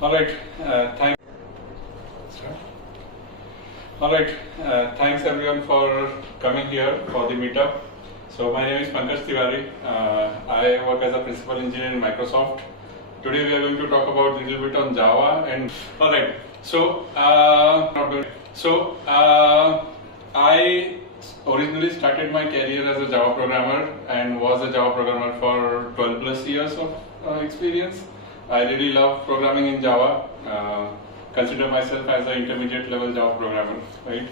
All right. Thanks. All right. Thanks everyone for coming here for the meetup. So my name is Pankaj Tiwari. I work as a principal engineer in Microsoft. Today we are going to talk about a little bit on Java and all right. So I originally started my career as a Java programmer and was a Java programmer for 12 plus years of experience. I really love programming in Java. Consider myself as an intermediate level Java programmer, right?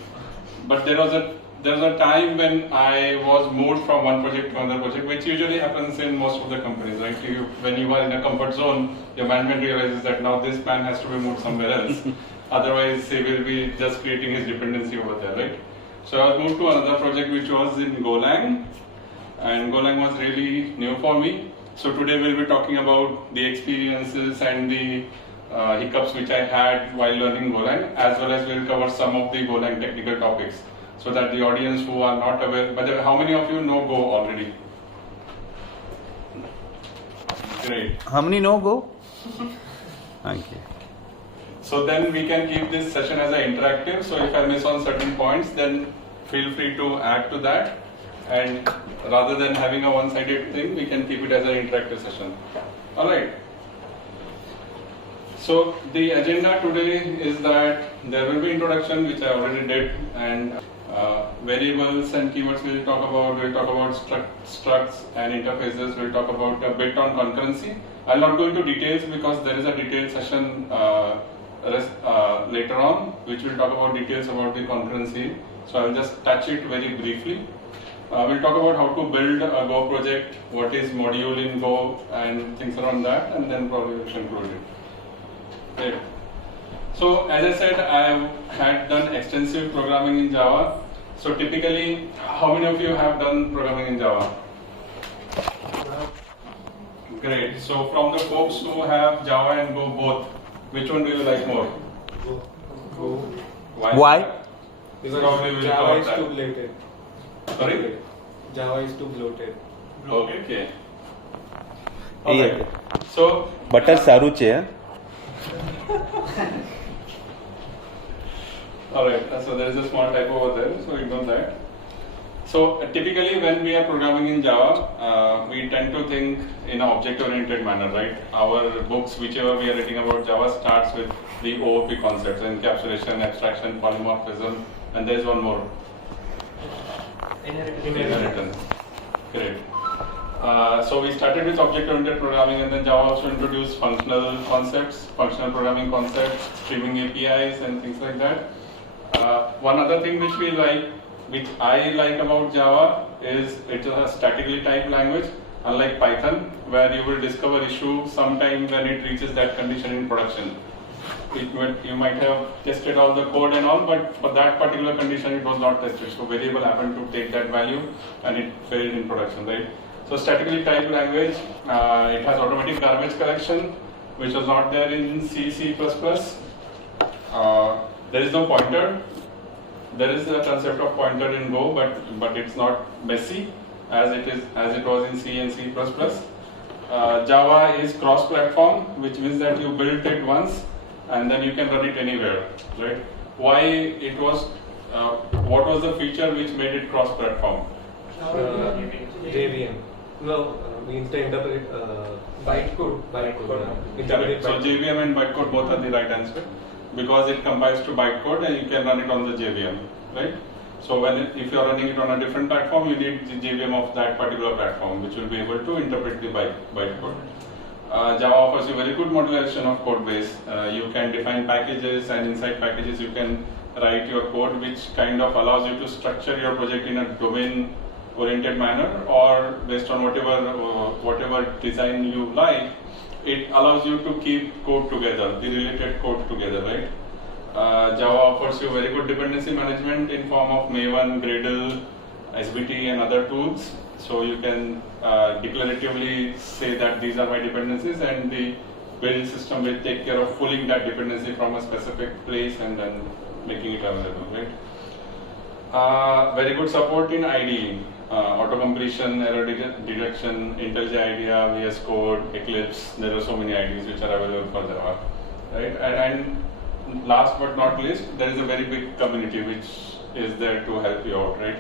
But there was a time when I was moved from one project to another project, which usually happens in most of the companies, right? When you are in a comfort zone, your management realizes that now this man has to be moved somewhere else. Otherwise, he will be just creating his dependency over there, right? So I was moved to another project which was in Golang, and Golang was really new for me. So today we'll be talking about the experiences and the hiccups which I had while learning Golang, as well as we'll cover some of the Golang technical topics, so that the audience who are not aware. By the way, how many of you know Go already? Great. How many know Go? Thank you. So then we can keep this session as an interactive. So if I miss on certain points, then feel free to add to that. And rather than having a one-sided thing, we can keep it as an interactive session. All right. So the agenda today is that there will be introduction, which I already did, and variables and keywords we'll talk about. We'll talk about structs and interfaces. We'll talk about a bit on concurrency. I'll not go into details because there is a detailed session later on, which will talk about details about the concurrency. So I'll just touch it very briefly. We'll talk about how to build a Go project, what is module in Go, and things around that, and then probably we'll conclude it. Okay. So as I said, I had done extensive programming in Java. So typically, how many of you have done programming in Java? Great. So from the folks who have Java and Go both, which one do you like more? Go. Why? Because Probably Java is too bloated. Sorry? Java is too bloated. Okay. Yeah. So Butter saru છે. Alright, so there is a small typo over there, so ignore that. So typically when we are programming in Java, we tend to think in an object-oriented manner, right? Our books, whichever we are reading about Java, starts with the OOP concepts: encapsulation, abstraction, polymorphism, and there is one more. Inheritance. Great. So we started with object-oriented programming, and then Java also introduced functional concepts, functional programming concepts, streaming APIs, and things like that. One other thing which I like about Java is it's a statically typed language, unlike Python, where you will discover issue sometime when it reaches that condition in production. You might have tested all the code and all, but for that particular condition it was not tested. So variable happened to take that value and it failed in production, right? So statically typed language, it has automatic garbage collection, which was not there in C++. There is no pointer. There is a concept of pointer in Go, but it's not messy as it was in C and C++. Java is cross-platform, which means that you build it once and then you can run it anywhere, right? Why it was? What was the feature which made it cross-platform? JVM. No, means to interpret bytecode. So JVM and bytecode both are the right answer, because it combines to bytecode and you can run it on the JVM, right? So if you are running it on a different platform, you need the JVM of that particular platform, which will be able to interpret the bytecode. Java offers you very good modularization of code base. You can define packages, and inside packages you can write your code, which kind of allows you to structure your project in a domain-oriented manner, or based on whatever design you like. It allows you to keep code together, the related code together, right? Java offers you very good dependency management in form of Maven, Gradle, SBT, and other tools. So you can declaratively say that these are my dependencies, and the build system will take care of pulling that dependency from a specific place and then making it available, right? Very good support in IDE. auto completion, error detection, IntelliJ IDEA, VS Code, Eclipse. There are so many IDEs which are available for Java, right? And last but not least, there is a very big community which is there to help you out, right?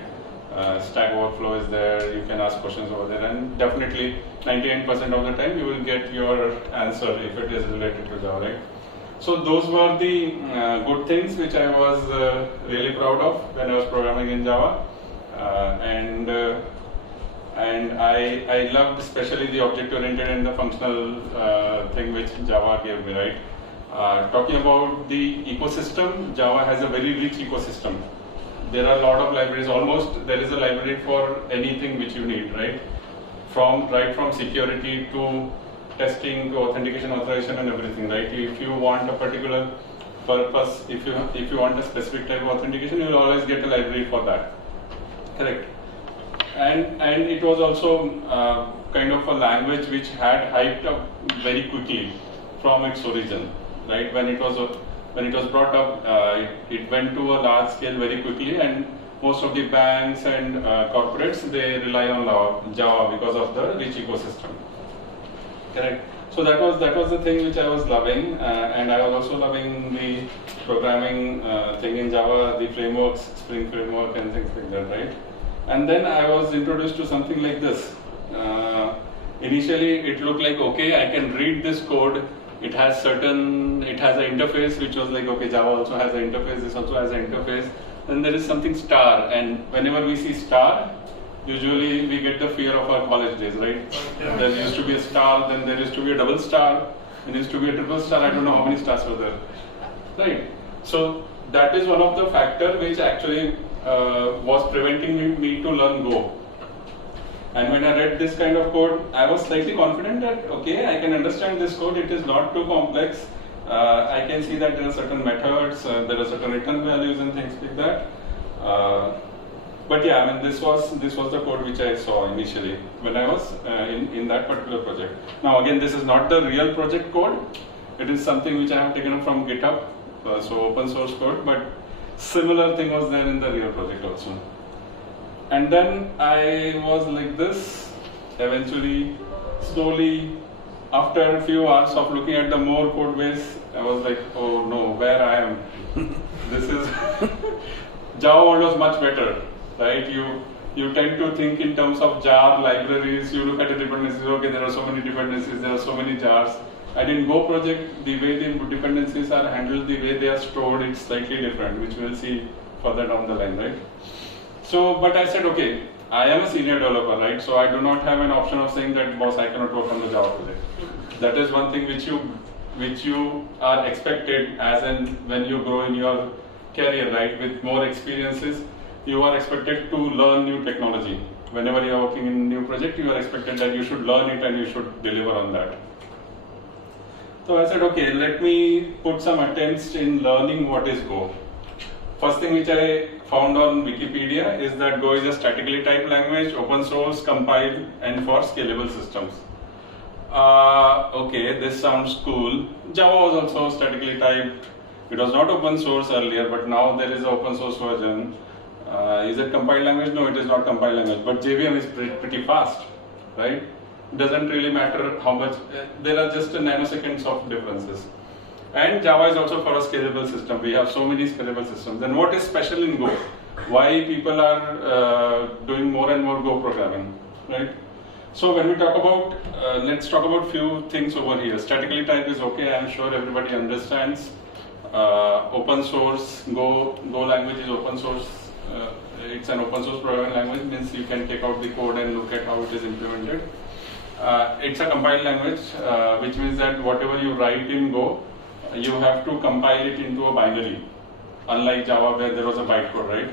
Stack Overflow is there, you can ask questions over there, and definitely 98% of the time you will get your answer if it is related to Java, right? So those were the good things which I was really proud of when I was programming in Java, and I loved especially the object-oriented and the functional thing which Java gave me, right? Talking about the ecosystem, Java has a very rich ecosystem. There are a lot of libraries, almost there is a library for anything which you need, right? Right from security to testing to authentication, authorization and everything, right? If you want a particular purpose, if you want a specific type of authentication, you will always get a library for that, correct? And it was also kind of a language which had hyped up very quickly from its origin, right? When it was brought up, it went to a large scale very quickly, and most of the banks and corporates, they rely on Java because of the rich ecosystem. Correct. So that was the thing which I was loving, and I was also loving the programming thing in Java, the frameworks, Spring framework and things like that, right? And then I was introduced to something like this. Initially, it looked like, okay, I can read this code. It has an interface which was like, okay, Java also has an interface, this also has an interface. Then there is something star, and whenever we see star, usually we get the fear of our college days, right? Yeah. There used to be a star, then there used to be a double star, there used to be a triple star, I don't know how many stars were there, right? So that is one of the factors which actually was preventing me to learn Go. And when I read this kind of code, I was slightly confident that, okay, I can understand this code, it is not too complex. I can see that there are certain methods, there are certain return values and things like that. But yeah, I mean, this was the code which I saw initially when I was in that particular project. Now again, this is not the real project code. It is something which I have taken up from GitHub, so open source code, but similar thing was there in the real project also. And then I was like this, eventually, slowly, after a few hours of looking at the more code base, I was like, oh no, where I am. This is, Java world was much better, right? You tend to think in terms of jar libraries, you look at the dependencies, okay, there are so many dependencies, there are so many jars. And in Go project, the way the dependencies are handled, the way they are stored, it's slightly different, which we'll see further down the line, right? So, but I said, okay, I am a senior developer, right? So I do not have an option of saying that, boss, I cannot work on the Java project. That is one thing which you are expected as in when you grow in your career, right? With more experiences, you are expected to learn new technology. Whenever you are working in a new project, you are expected that you should learn it and you should deliver on that. So I said, okay, let me put some attempts in learning what is Go. First thing which I found on Wikipedia is that Go is a statically typed language, open source, compiled, and for scalable systems. Okay, this sounds cool. Java was also statically typed. It was not open source earlier, but now there is an open source version. Is it compiled language? No, it is not compiled language, but JVM is pretty fast, right? It doesn't really matter how much, there are just nanoseconds of differences. And Java is also for a scalable system. We have so many scalable systems. Then what is special in Go? Why people are doing more and more Go programming, right? So when we talk about, let's talk about few things over here. Statically typed is okay, I'm sure everybody understands. Open source, Go language is open source. It's an open source programming language, means you can take out the code and look at how it is implemented. It's a compiled language, which means that whatever you write in Go, you have to compile it into a binary. Unlike Java where there was a bytecode, right?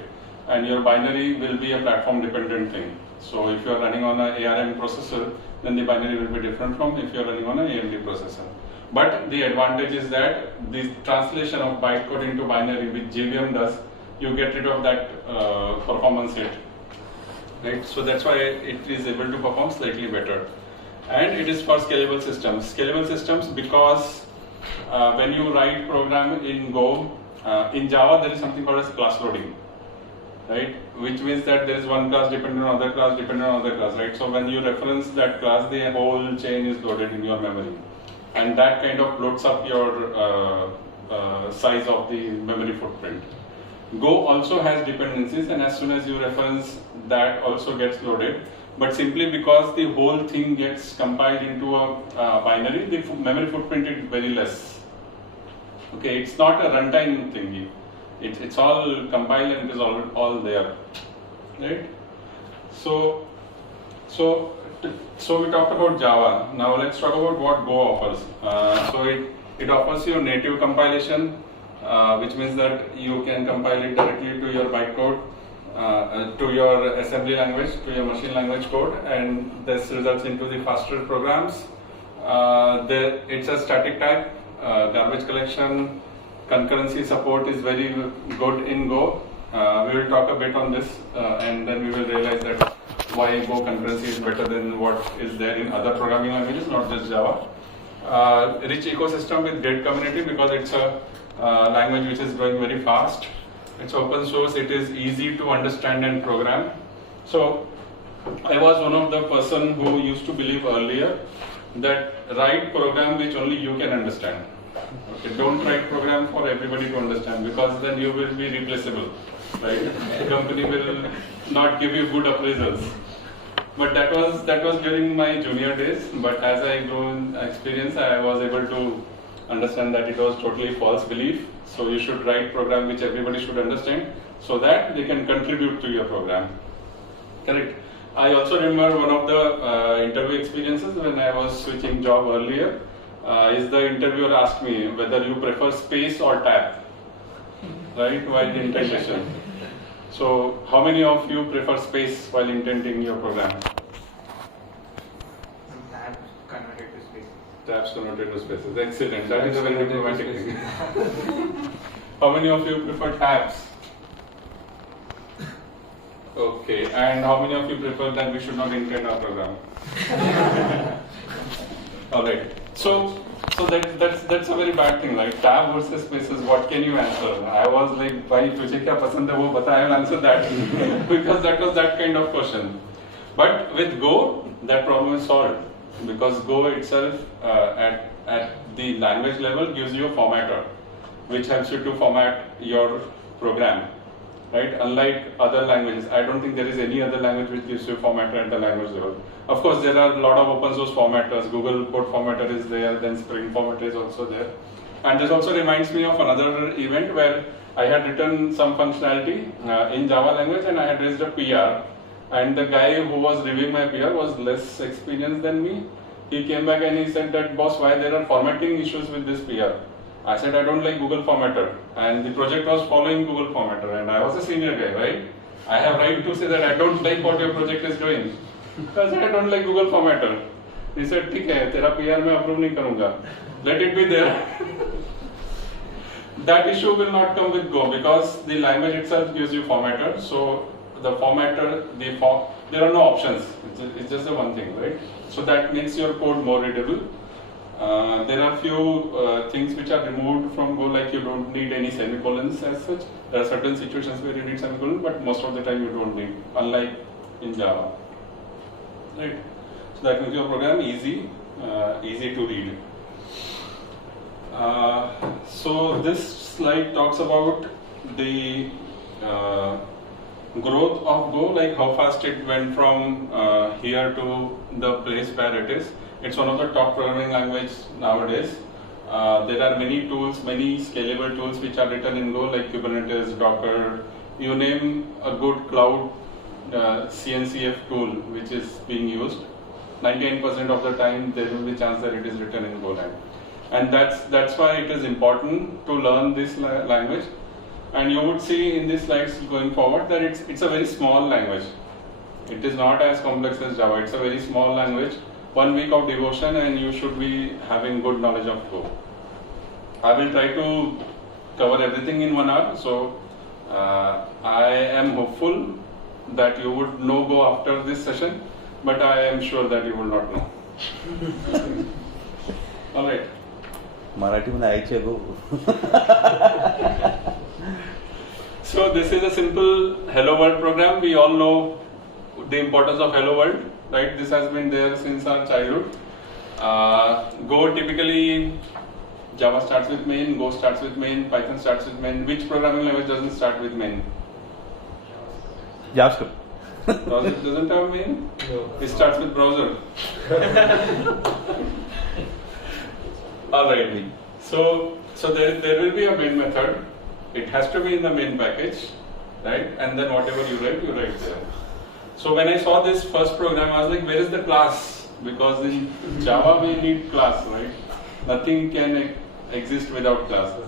And your binary will be a platform dependent thing. So if you are running on an ARM processor, then the binary will be different from if you are running on an AMD processor. But the advantage is that the translation of bytecode into binary, which JVM does, you get rid of that performance hit, right? So that's why it is able to perform slightly better. And it is for scalable systems. Scalable systems because when you write program in Go, in Java there is something called as class loading. right? Which means that there is one class dependent on other class, dependent on other class, right? So when you reference that class, the whole chain is loaded in your memory, and that kind of loads up your size of the memory footprint. Go also has dependencies, and as soon as you reference, that also gets loaded. But simply because the whole thing gets compiled into a binary, the memory footprint is very less. Okay, it's not a runtime thingy. It's all compiled and it is all there, right? So we talked about Java. Now let's talk about what Go offers. So it offers you native compilation, which means that you can compile it directly to your bytecode, to your assembly language, to your machine language code, and this results into the faster programs. It's a static type, garbage collection, concurrency support is very good in Go. We will talk a bit on this, and then we will realize that why Go concurrency is better than what is there in other programming languages, not just Java. Rich ecosystem with great community because it's a language which is growing very fast. It's open source, it is easy to understand and program. So I was one of the person who used to believe earlier that write program which only you can understand. Okay, don't write program for everybody to understand, because then you will be replaceable, right? The company will not give you good appraisals. But that was during my junior days. But as I grew in experience, I was able to understand that it was totally false belief. So you should write program which everybody should understand, so that they can contribute to your program. Correct. I also remember one of the interview experiences when I was switching job earlier. Is the interviewer asked me whether you prefer space or tab, right, while indentation. So how many of you prefer space while indenting your program? Tabs converted to spaces. Tabs converted to spaces. Excellent. That is a very diplomatic thing. How many of you prefer tabs? Okay. And how many of you prefer that we should not indent our program? All right. So that's a very bad thing, like tab versus spaces. What can you answer? I was like, "Bhai, tujhe kya pasand hai wo bata." I will answer that because that was that kind of question. But with Go, that problem is solved because Go itself at the language level gives you a formatter, which helps you to format your program. Right? Unlike other languages, I don't think there is any other language which gives you formatter at the language level. Of course, there are a lot of open source formatters. Google Code Formatter is there, then Spring Formatter is also there. And this also reminds me of another event where I had written some functionality in Java language and I had raised a PR. And the guy who was reviewing my PR was less experienced than me. He came back and he said that, "Boss, why there are formatting issues with this PR?" I said, "I don't like Google Formatter." And the project was following Google Formatter. And I was a senior guy, right? I have right to say that I don't like what your project is doing. I said, "I don't like Google Formatter." He said, "ठीक है, तेरा PR मैं approve नहीं करूँगा. Let it be there." That issue will not come with Go because the language itself gives you formatter. So the formatter, there are no options. It's just the one thing, right? So that makes your code more readable. There are few things which are removed from Go, like you don't need any semicolons as such. There are certain situations where you need semicolons, but most of the time you don't need, unlike in Java. Right? So that makes your program easy to read. So this slide talks about the growth of Go, like how fast it went from here to the place where it is. It's one of the top programming languages nowadays. There are many tools, many scalable tools which are written in Go, like Kubernetes, Docker. You name a good cloud CNCF tool which is being used. 99% of the time there will be a chance that it is written in Golang. And that's why it is important to learn this language. And you would see in these slides going forward that it's a very small language. It is not as complex as Java. It's a very small language. 1 week of devotion and you should be having good knowledge of Go. I will try to cover everything in 1 hour. So I am hopeful that you would know Go after this session, but I am sure that you will not know. All right. Marathi मध्ये आईचे गो. So this is a simple hello world program. We all know the importance of hello world, right? This has been there since our childhood. Go typically, Java starts with main, Go starts with main, Python starts with main. Which programming language doesn't start with main? JavaScript. Browser doesn't have main? No. It starts with browser. Alright. So there will be a main method. It has to be in the main package, right? And then whatever you write there. So when I saw this first program, I was like, where is the class? Because in Java we need class, right? Nothing can exist without class.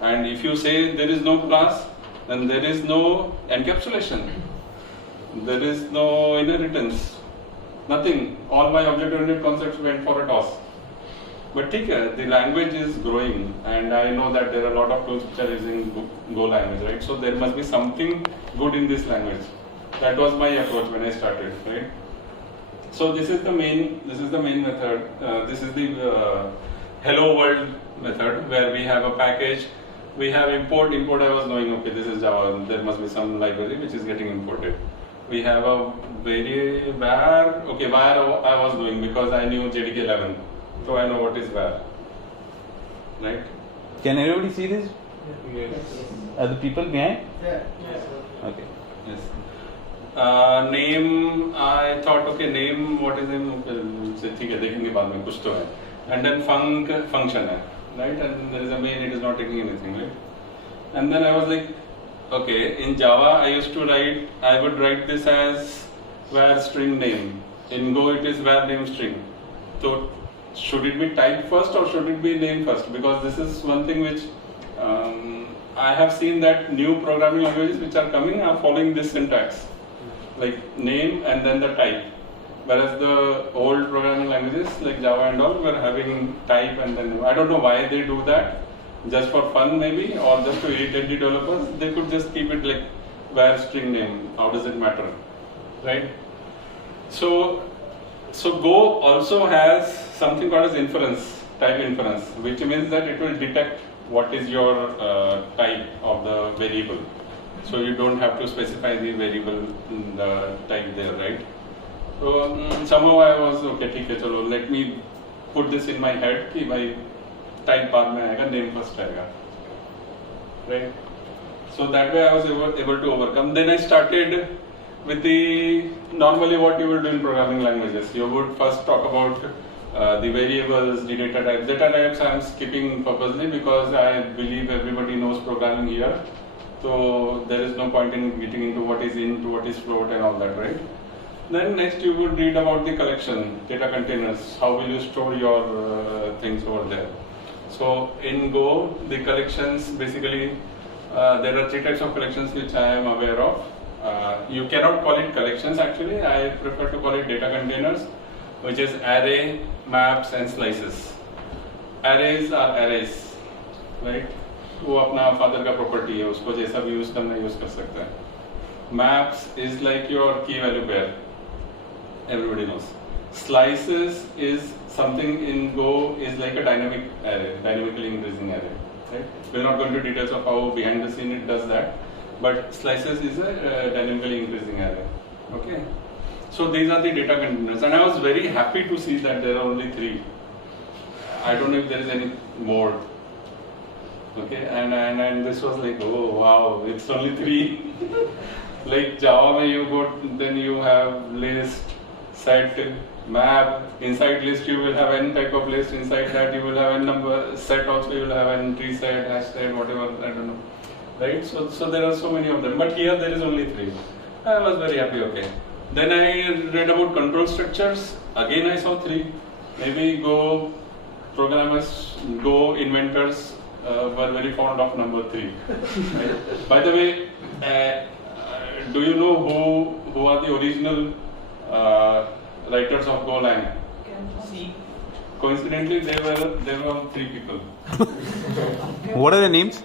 And if you say there is no class, then there is no encapsulation. There is no inheritance. Nothing. All my object-oriented concepts went for a toss. But the language is growing, and I know that there are a lot of tools which are using Go language, right? So there must be something good in this language. That was my approach when I started, right? So this is the main method. This is the hello world method, where we have a package. We have import. I was knowing, okay, this is Java. There must be some library which is getting imported. We have a var. Okay, var I was doing because I knew JDK 11. So I know what is var, right? Can everybody see this? Yes. Are the people behind? Yeah. Okay. Yes. Name, I thought, okay, name, what is name? ठीक है, देखेंगे बाद में, कुछ तो है. And then function है, right? And there is a main, it is not taking anything, right? And then I was like, okay, in Java I would write this as var string name. In Go it is var name string. So should it be type first or should it be name first? Because this is one thing which I have seen that new programming languages which are coming are following this syntax, like name and then the type. Whereas the old programming languages like Java and all were having type and then I don't know why they do that. Just for fun maybe, or just to irritate the developers, they could just keep it like var string name. How does it matter, right? So Go also has something called as inference, type inference, which means that it will detect what is your type of the variable. So you don't have to specify the variable the type there, right? So somehow I was okay, ठीक है, चलो, let me put this in my head कि भाई type बाद में आएगा, name first आएगा, right? So that way I was able to overcome. Then I started with the normally what you will do in programming languages. You would first talk about the variables, the data types. Data types I am skipping purposely because I believe everybody knows programming here. So there is no point in getting into what is int, what is float and all that, right? Then next you would read about the collection, data containers. How will you store your things over there? So in Go, the collections basically, there are three types of collections which I am aware of. You cannot call it collections actually, I prefer to call it data containers, which is array, maps and slices. Arrays are arrays, right? वो अपना father का property है, उसको जैसा भी use करना use कर सकता है. Maps is like your key value pair. Everybody knows. Slices is something in Go is like a dynamic array, dynamically increasing array. Right? We're not going into details of how behind the scene it does that, but slices is a dynamically increasing array. Okay. So these are the data containers, and I was very happy to see that there are only 3. I don't know if there is any more. Okay, and this was like, oh wow, it's only 3. Like Java, you go, then you have list, set, map. Inside list you will have n type of list. Inside that you will have n number. Set also you will have n tree set, hash set, whatever, I don't know. Right? So there are so many of them. But here there is only 3. I was very happy. Okay. Then I read about control structures. Again I saw 3. Maybe Go programmers, Go inventors were very fond of number 3. Right? By the way, do you know who are the original writers of Golang? C. Coincidentally, there were 3 people. What are the names?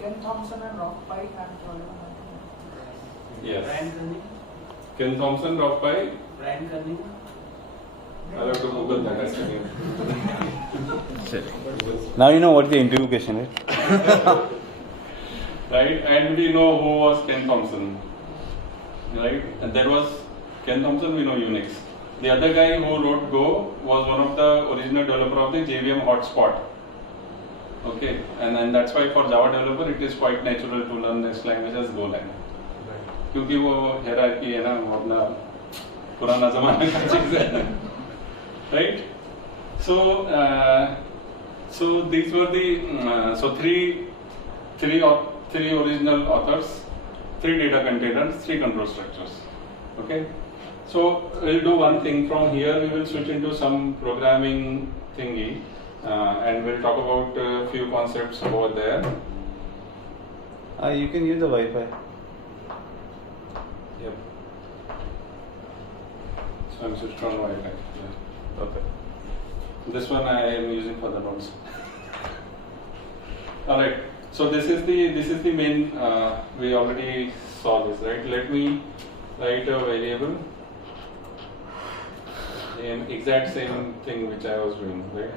Ken Thompson and Rob Pike and Yes. Brian Cunningham. Ken Thompson, Rob Pike. Brian Cunningham. I'll have to Google that again. Now you know what the interview question is. Right, and we know who was Ken Thompson, right? And there was Ken Thompson, we know Unix. The other guy who wrote Go was one of the original developer of the JVM hotspot. Okay, and that's why for Java developer it is quite natural to learn this language as Golang. क्योंकि वो hierarchy है ना, वो अपना पुराना ज़माना का चीज़ है, right? So these were the three original authors, 3 data containers, 3 control structures. Okay, so we'll do one thing from here. We will switch into some programming thingy, and we'll talk about a few concepts over there. You can use the Wi-Fi. Yep. So I'm switched on Wi-Fi. Yeah. Okay. This one I am using for the notes. All right. So this is the main. We already saw this, right? Let me write a variable. Exact same thing which I was doing, right?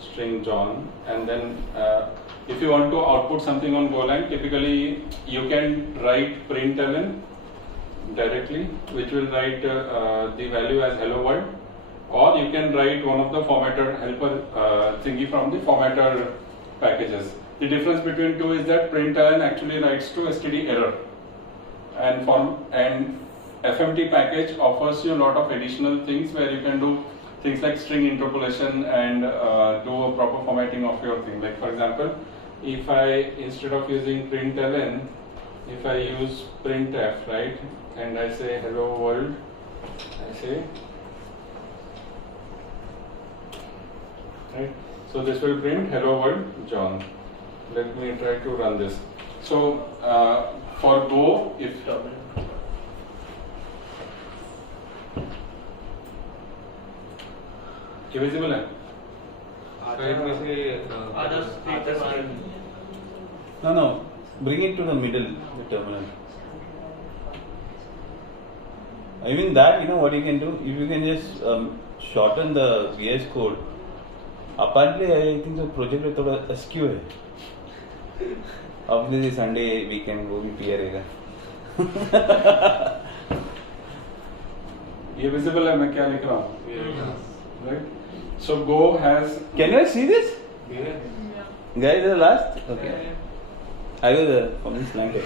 String John, and then if you want to output something on Golang, typically you can write println directly, which will write the value as hello world, or you can write one of the formatter helper thingy from the formatter packages. The difference between two is that println actually writes to std error, and FMT package offers you a lot of additional things where you can do things like string interpolation and do a proper formatting of your thing. Like for example, if I, instead of using println, if I use printf, right, and I say hello world, I say, right, so this will print hello world John. Let me try to run this. So for Go, if ये visible है? Side में से No. Bring it to the middle, the terminal. Even that, you know what you can do? If you can just shorten the VS code. Apparently, I think the project में थोड़ा askew है. Obviously, Sunday weekend वो भी PR रहेगा. ये visible है, मैं क्या लिख रहा हूँ? Right? So Go has. Can you see this? Guys, the last? Okay. I was from this blanket.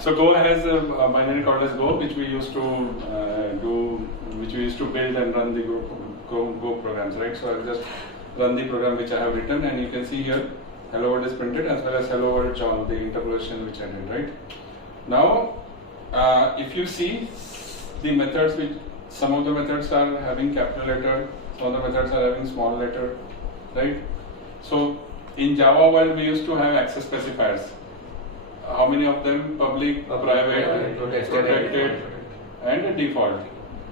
So Go has a binary called as Go, which we used to build and run the Go programs, right? So I'll just run the program which I have written, and you can see here, hello world is printed as well as hello world John, the interpolation which I did, right? Now, if you see the methods, which some of the methods are having capital letter, some of the methods are having small letter, right? So in Java world, we used to have access specifiers. How many of them? Public, private, protected, and default.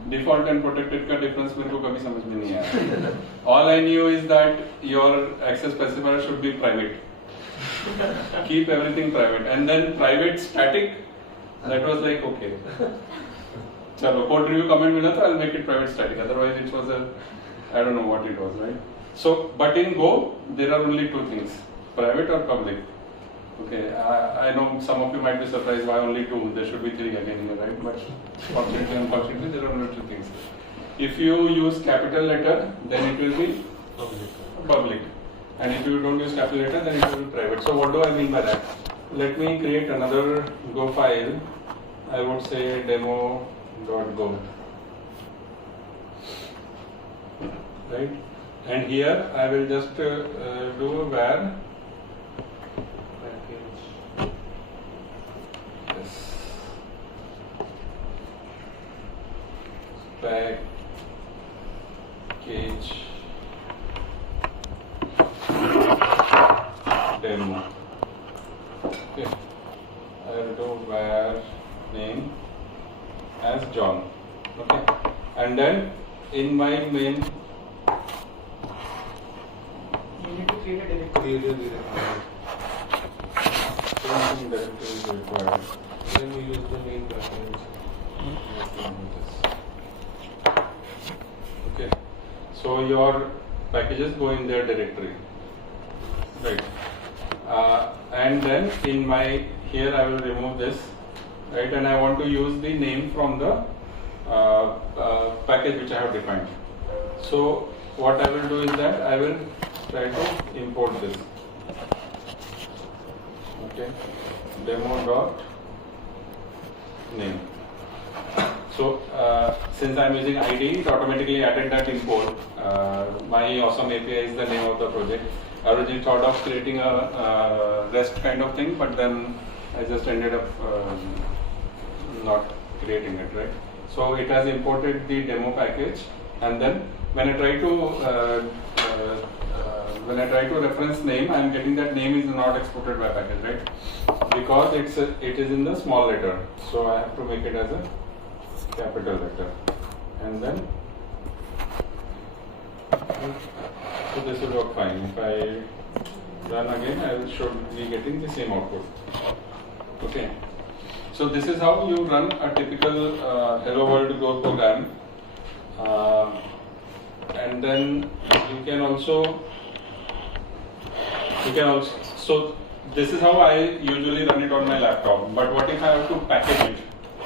Default and protected का difference मेरे को कभी समझ में नहीं आया. All I knew is that your access specifier should be private. Keep everything private, and then private static. That was like okay. चलो code review comment मिला तो I'll make it private static. Otherwise it was I don't know what it was, right? So, but in Go there are only 2 things: private or public. Okay, I know some of you might be surprised why only 2. There should be 3 again here, right? But fortunately, unfortunately, there are only 2 things. If you use capital letter, then it will be public, and if you don't use capital letter, then it will be private. So, what do I mean by that? Let me create another Go file. I would say demo.go, right? And here I will just do var. Package demo. Okay, I will do var name as John. Okay, and then in my main, You need to create a directory. something directory is required. Then we use the main package. Okay, so your packages go in their directory, right? And then in my here I will remove this, right? And I want to use the name from the package which I have defined. So what I will do is that I will try to import this. Okay, demo dot name. So since I am using ID, it automatically added that import. My awesome API is the name of the project. I originally thought of creating a REST kind of thing, but then I just ended up not creating it, right? So it has imported the demo package, and then when I try to reference name, I am getting that name is not exported by package, right? Because it is in the small letter, so I have to make it as a capital letter, and then so this will work fine. If I run again, I should be getting the same output. Okay. So this is how you run a typical Hello World Go program, and then you can also. So this is how I usually run it on my laptop. But what if I have to package it,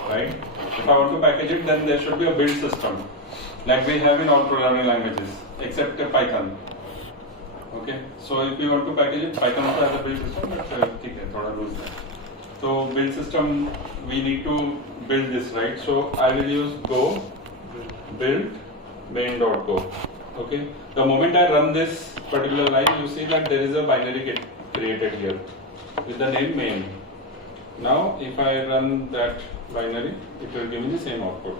right? If I want to package it, then there should be a build system, like we have in all programming languages, except Python. Okay. So if you want to package it, Python also has a build system, but thoda loose hai. So build system, we need to build this, right? So I will use go build main.go. Okay. The moment I run this particular line, you see that there is a binary get created here with the name main. Now, if I run that binary, it will give me the same output.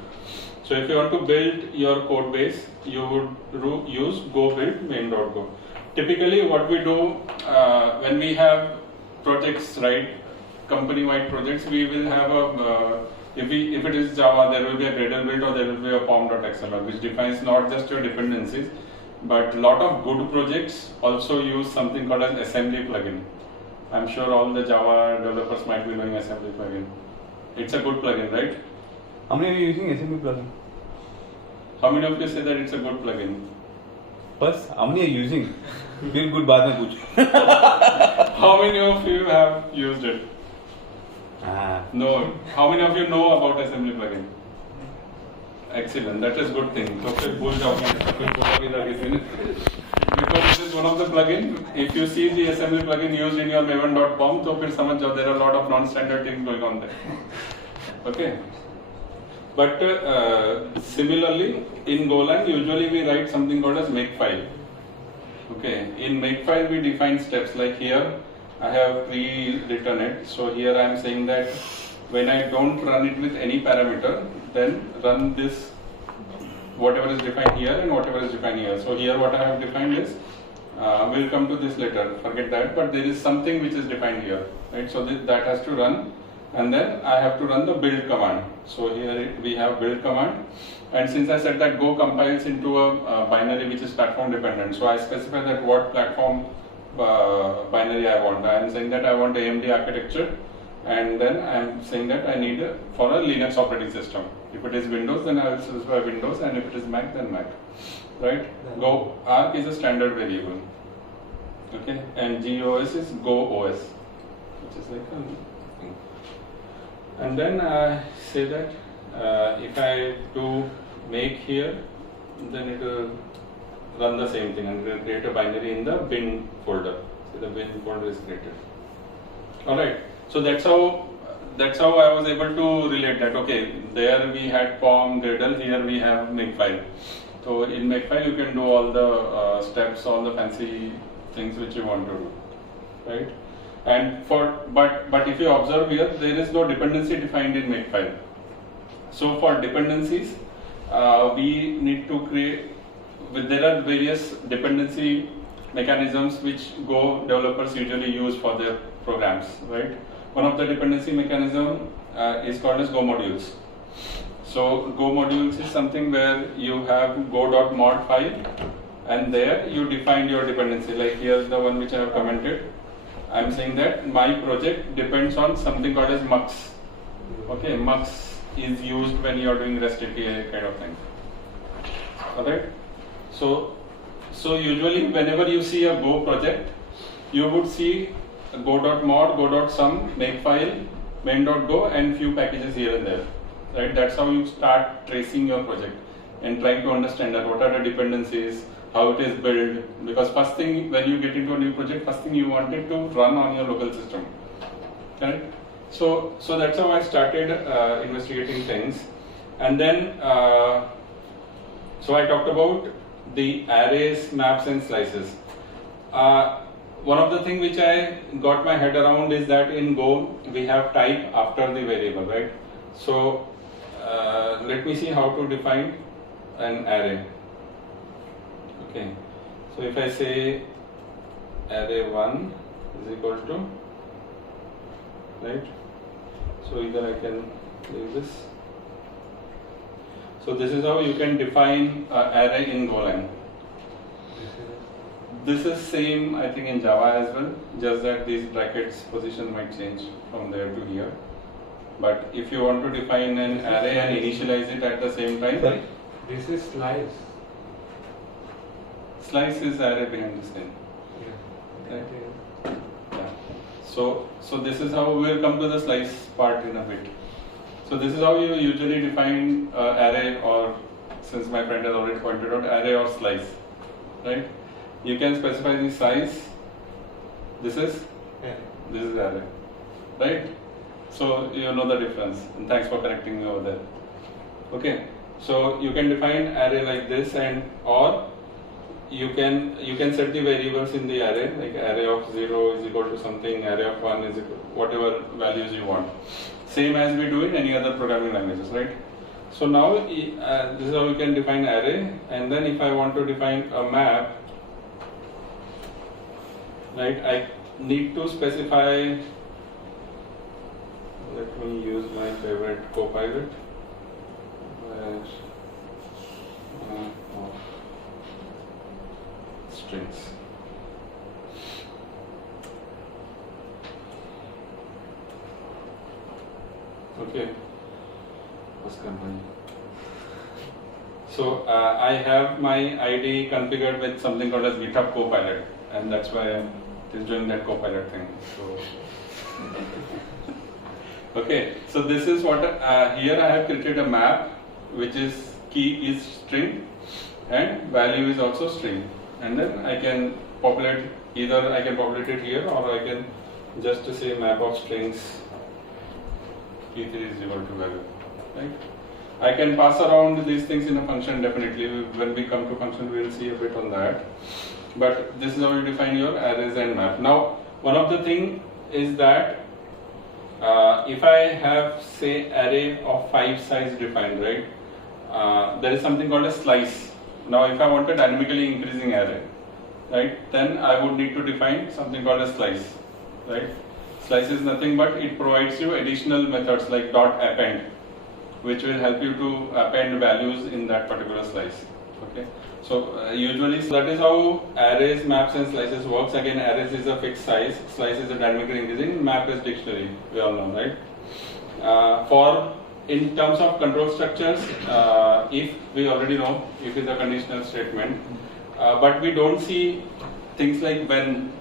So if you want to build your code base, you would use go build main.go. Typically, what we do when we have projects, right? Company-wide projects, we will have a if it is Java, there will be a Gradle build or there will be a pom.xml, which defines not just your dependencies, but a lot of good projects also use something called as assembly plugin. I'm sure all the Java developers might be knowing assembly plugin. It's a good plugin, right? How many are you using assembly plugin? How many of you say that it's a good plugin? First, how many are you using? Feel good baad mein puch. How many of you have used it? No. How many of you know about assembly plugin? Excellent. That is good thing. तो फिर भूल जाओगे because this is one of the plugin. If you see the assembly plugin used in your maven.pom, तो फिर समझ जाओ there are a lot of non-standard things going on there. Okay. But similarly, in Golang, usually we write something called as makefile. Okay. In makefile, we define steps. Like here, I have pre-written it. So here I am saying that when I don't run it with any parameter, then run this whatever is defined here and whatever is defined here. So here what I have defined is, we'll come to this later, forget that, but there is something which is defined here, right? So that has to run, and then I have to run the build command. So here we have build command, and since I said that Go compiles into a binary which is platform dependent, so I specify that what platform binary I want. I am saying that I want AMD architecture, and then I am saying that I need for a Linux operating system. If it is Windows, then I will specify Windows, and if it is Mac, then Mac. Right? Go arc is a standard variable. Okay, and GOS is Go OS, which is like a thing. And then I say that if I do make here, then it will run the same thing and it will create a binary in the bin folder. So the bin folder is created. Alright, so that's how I was able to relate that. Okay, there we had POM, Gradle, here we have makefile. So in makefile you can do all the steps, all the fancy things which you want to do, right? And but if you observe here, there is no dependency defined in makefile. So for dependencies, we need to create. There are various dependency mechanisms which Go developers usually use for their programs, right? One of the dependency mechanism is called as Go modules. So Go modules is something where you have go.mod file, and there you define your dependency. Like here's the one which I have commented. I'm saying that my project depends on something called as mux. Okay, mux is used when you are doing REST API kind of thing. Alright. So usually whenever you see a Go project, you would see go.mod, go.sum, makefile, main.go, and few packages here and there. Right? That's how you start tracing your project and trying to understand that what are the dependencies, how it is built. Because first thing when you get into a new project, first thing you want it to run on your local system. Right? So that's how I started investigating things. And then so I talked about the arrays, maps, and slices. One of the things which I got my head around is that in Go we have type after the variable, right? So let me see how to define an array. Okay, so if I say array1 is equal to, right? So either I can leave this. So this is how you can define array in Golang. This is same I think in Java as well, just that these brackets position might change from there to here. But if you want to define an array and initialize it at the same time, Sorry? This is slice. slice is array behind the scene. Right? Yeah. So this is how we'll come to the slice part in a bit. So this is how you usually define array, or since my friend has already pointed out, array or slice, right? You can specify the size. This is array, right? So you know the difference. And thanks for correcting me over there. Okay. So you can define array like this, and or you can set the variables in the array, like array of 0 is equal to something, array of 1 is equal, whatever values you want. Same as we do in any other programming languages, right? So now this is how we can define array, and then if I want to define a map, right, I need to specify, let me use my favorite copilot, strings. Okay. So I have my ID configured with something called as GitHub Copilot, and that's why I'm just doing that Copilot thing. So okay, so this is what here I have created a map, which is key is string and value is also string, and then I can populate, either I can populate it here or I can just say map of strings key3 is equal to value, right? I can pass around these things in a function definitely. When we come to function, we will see a bit on that. But this is how you define your arrays and map. Now, one of the thing is that if I have say array of 5 size defined, right? There is something called a slice. Now, if I want a dynamically increasing array, right, then I would need to define something called a slice, right? Slice is nothing but it provides you additional methods like .append, which will help you to append values in that particular slice. Okay, so usually that is how arrays, maps, and slices works. Again, arrays is a fixed size, slice is a dynamically increasing, map is dictionary. We all know, right? For in terms of control structures, if we already know if is a conditional statement, but we don't see things like when,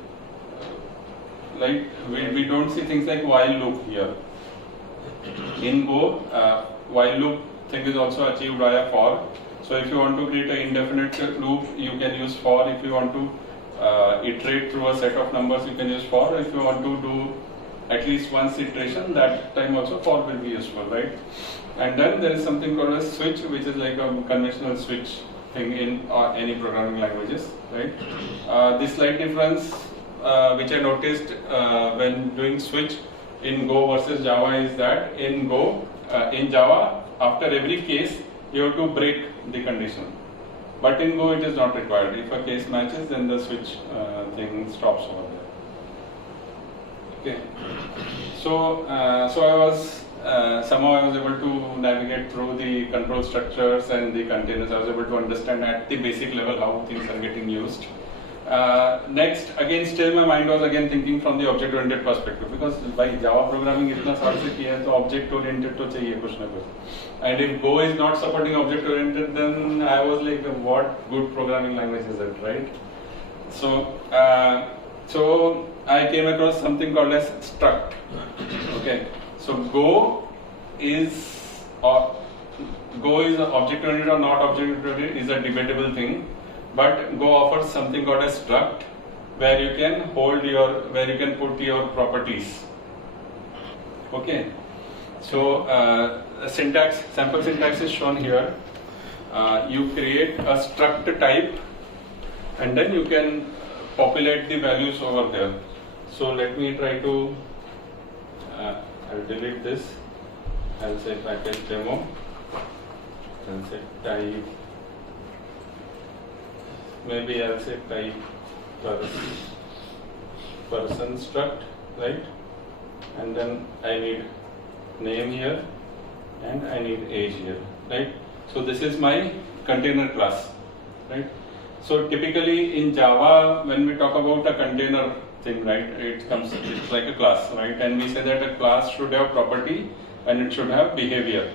like we don't see things like while loop here. In Go, while loop thing is also achieved via for. So if you want to create an indefinite loop, you can use for. If you want to iterate through a set of numbers, you can use for. If you want to do at least once iteration, that time also for will be useful, right? And then there is something called a switch, which is like a conventional switch thing in any programming languages, right? The slight difference which I noticed when doing switch in Go versus Java is that in Go, in Java, after every case, you have to break the condition. But in Go, it is not required. If a case matches, then the switch thing stops over there. Okay. So I was somehow I was able to navigate through the control structures and the containers. I was able to understand at the basic level how things are getting used. Next, again, still my mind was again thinking from the object-oriented perspective, because by Java programming इतना साल से किया है तो object-oriented तो चाहिए कुछ ना कुछ. And if Go is not supporting object-oriented, then I was like, what good programming language is it, right? So I came across something called as struct. Okay, so Go is object-oriented or not object-oriented is a debatable thing. But Go offers something called a struct, where you can put your properties. Okay. So sample syntax is shown here. You create a struct type, and then you can populate the values over there. So let me try to. I'll delete this. I'll say package demo. I'll say type. Maybe I'll say type person struct, right? And then I need name here and I need age here, right? So this is my container class, right? So typically in Java, when we talk about a container thing, right, it's like a class, right? And we say that a class should have property and it should have behavior.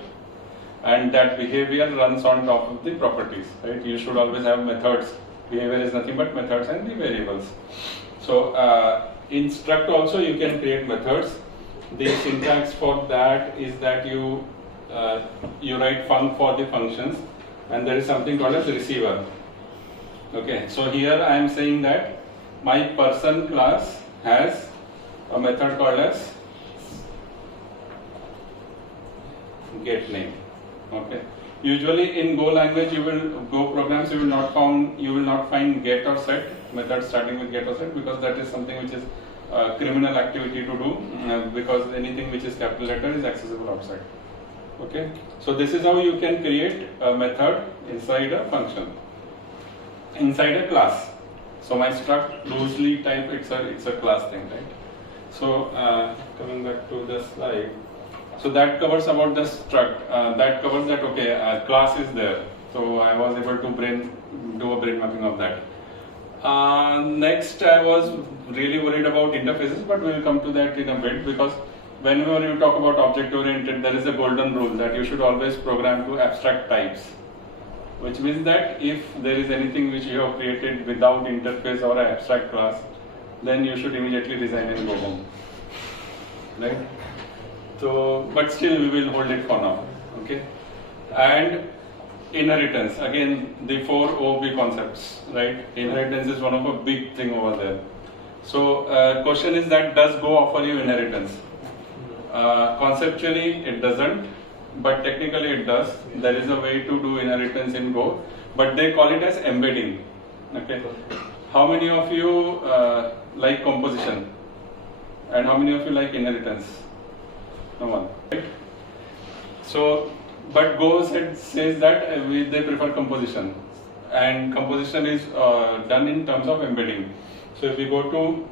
And that behavior runs on top of the properties, right? You should always have methods. Behavior is nothing but methods and the variables. So in struct also you can create methods. The syntax for that is that you write func for the functions, and there is something called as receiver. Okay, so here I am saying that my person class has a method called as get name. Okay. Usually in Go language, Go programs, you will not find get or set methods starting with get or set, because that is something which is criminal activity to do, because anything which is capital letter is accessible outside. Okay, so this is how you can create a method inside a function, inside a class. So my struct loosely type, it's a class thing, right? So coming back to the slide. So that covers about the struct. That covers that, okay, class is there. So I was able to do a brain mapping of that. Next, I was really worried about interfaces, but we'll come to that in a bit, because whenever you talk about object-oriented, there is a golden rule that you should always program to abstract types, which means that if there is anything which you have created without interface or an abstract class, then you should immediately resign and go home, right? So, but still we will hold it for now, okay? And inheritance, again, the 4 OOP concepts, right? Inheritance is one of a big thing over there. So, question is that does Go offer you inheritance? Conceptually, it doesn't, but technically it does. There is a way to do inheritance in Go, but they call it as embedding, okay? How many of you like composition? And how many of you like inheritance? No one, right? So, but Go says that they prefer composition, and composition is done in terms of embedding. So if we go to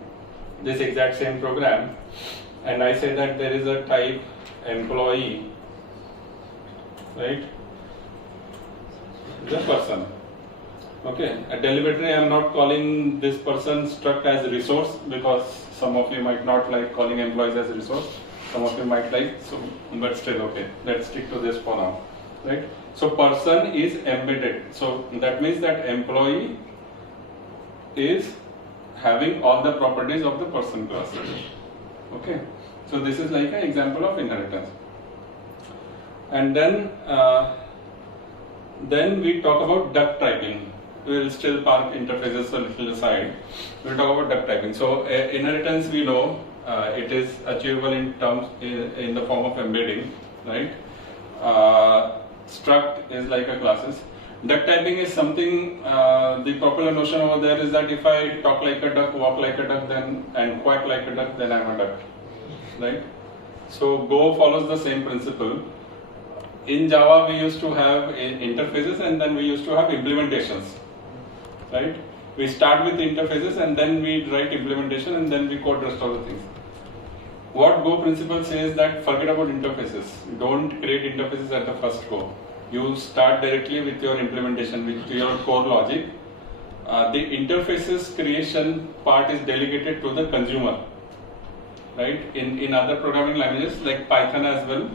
this exact same program, and I say that there is a type employee, right? The person. Okay, deliberately I am not calling this person struct as a resource, because some of you might not like calling employees as a resource. Some of you might like, so, but still okay, let's stick to this for now, right? So person is embedded, so that means that employee is having all the properties of the person class, okay? So this is like an example of inheritance. And then we talk about duck typing. We will still park interfaces a little aside. We'll talk about duck typing. So inheritance, we know it is achievable in the form of embedding, right? Struct is like a classes. Duck typing is something, the popular notion over there is that if I talk like a duck, walk like a duck, and quack like a duck, then I'm a duck, right? So Go follows the same principle. In Java, we used to have interfaces, and then we used to have implementations, right? We start with interfaces, and then we write implementation, and then we code rest of the things. What Go principle says that forget about interfaces. Don't create interfaces at the first go. You start directly with your implementation, with your core logic, the interfaces creation part is delegated to the consumer, right? In other programming languages like Python as well,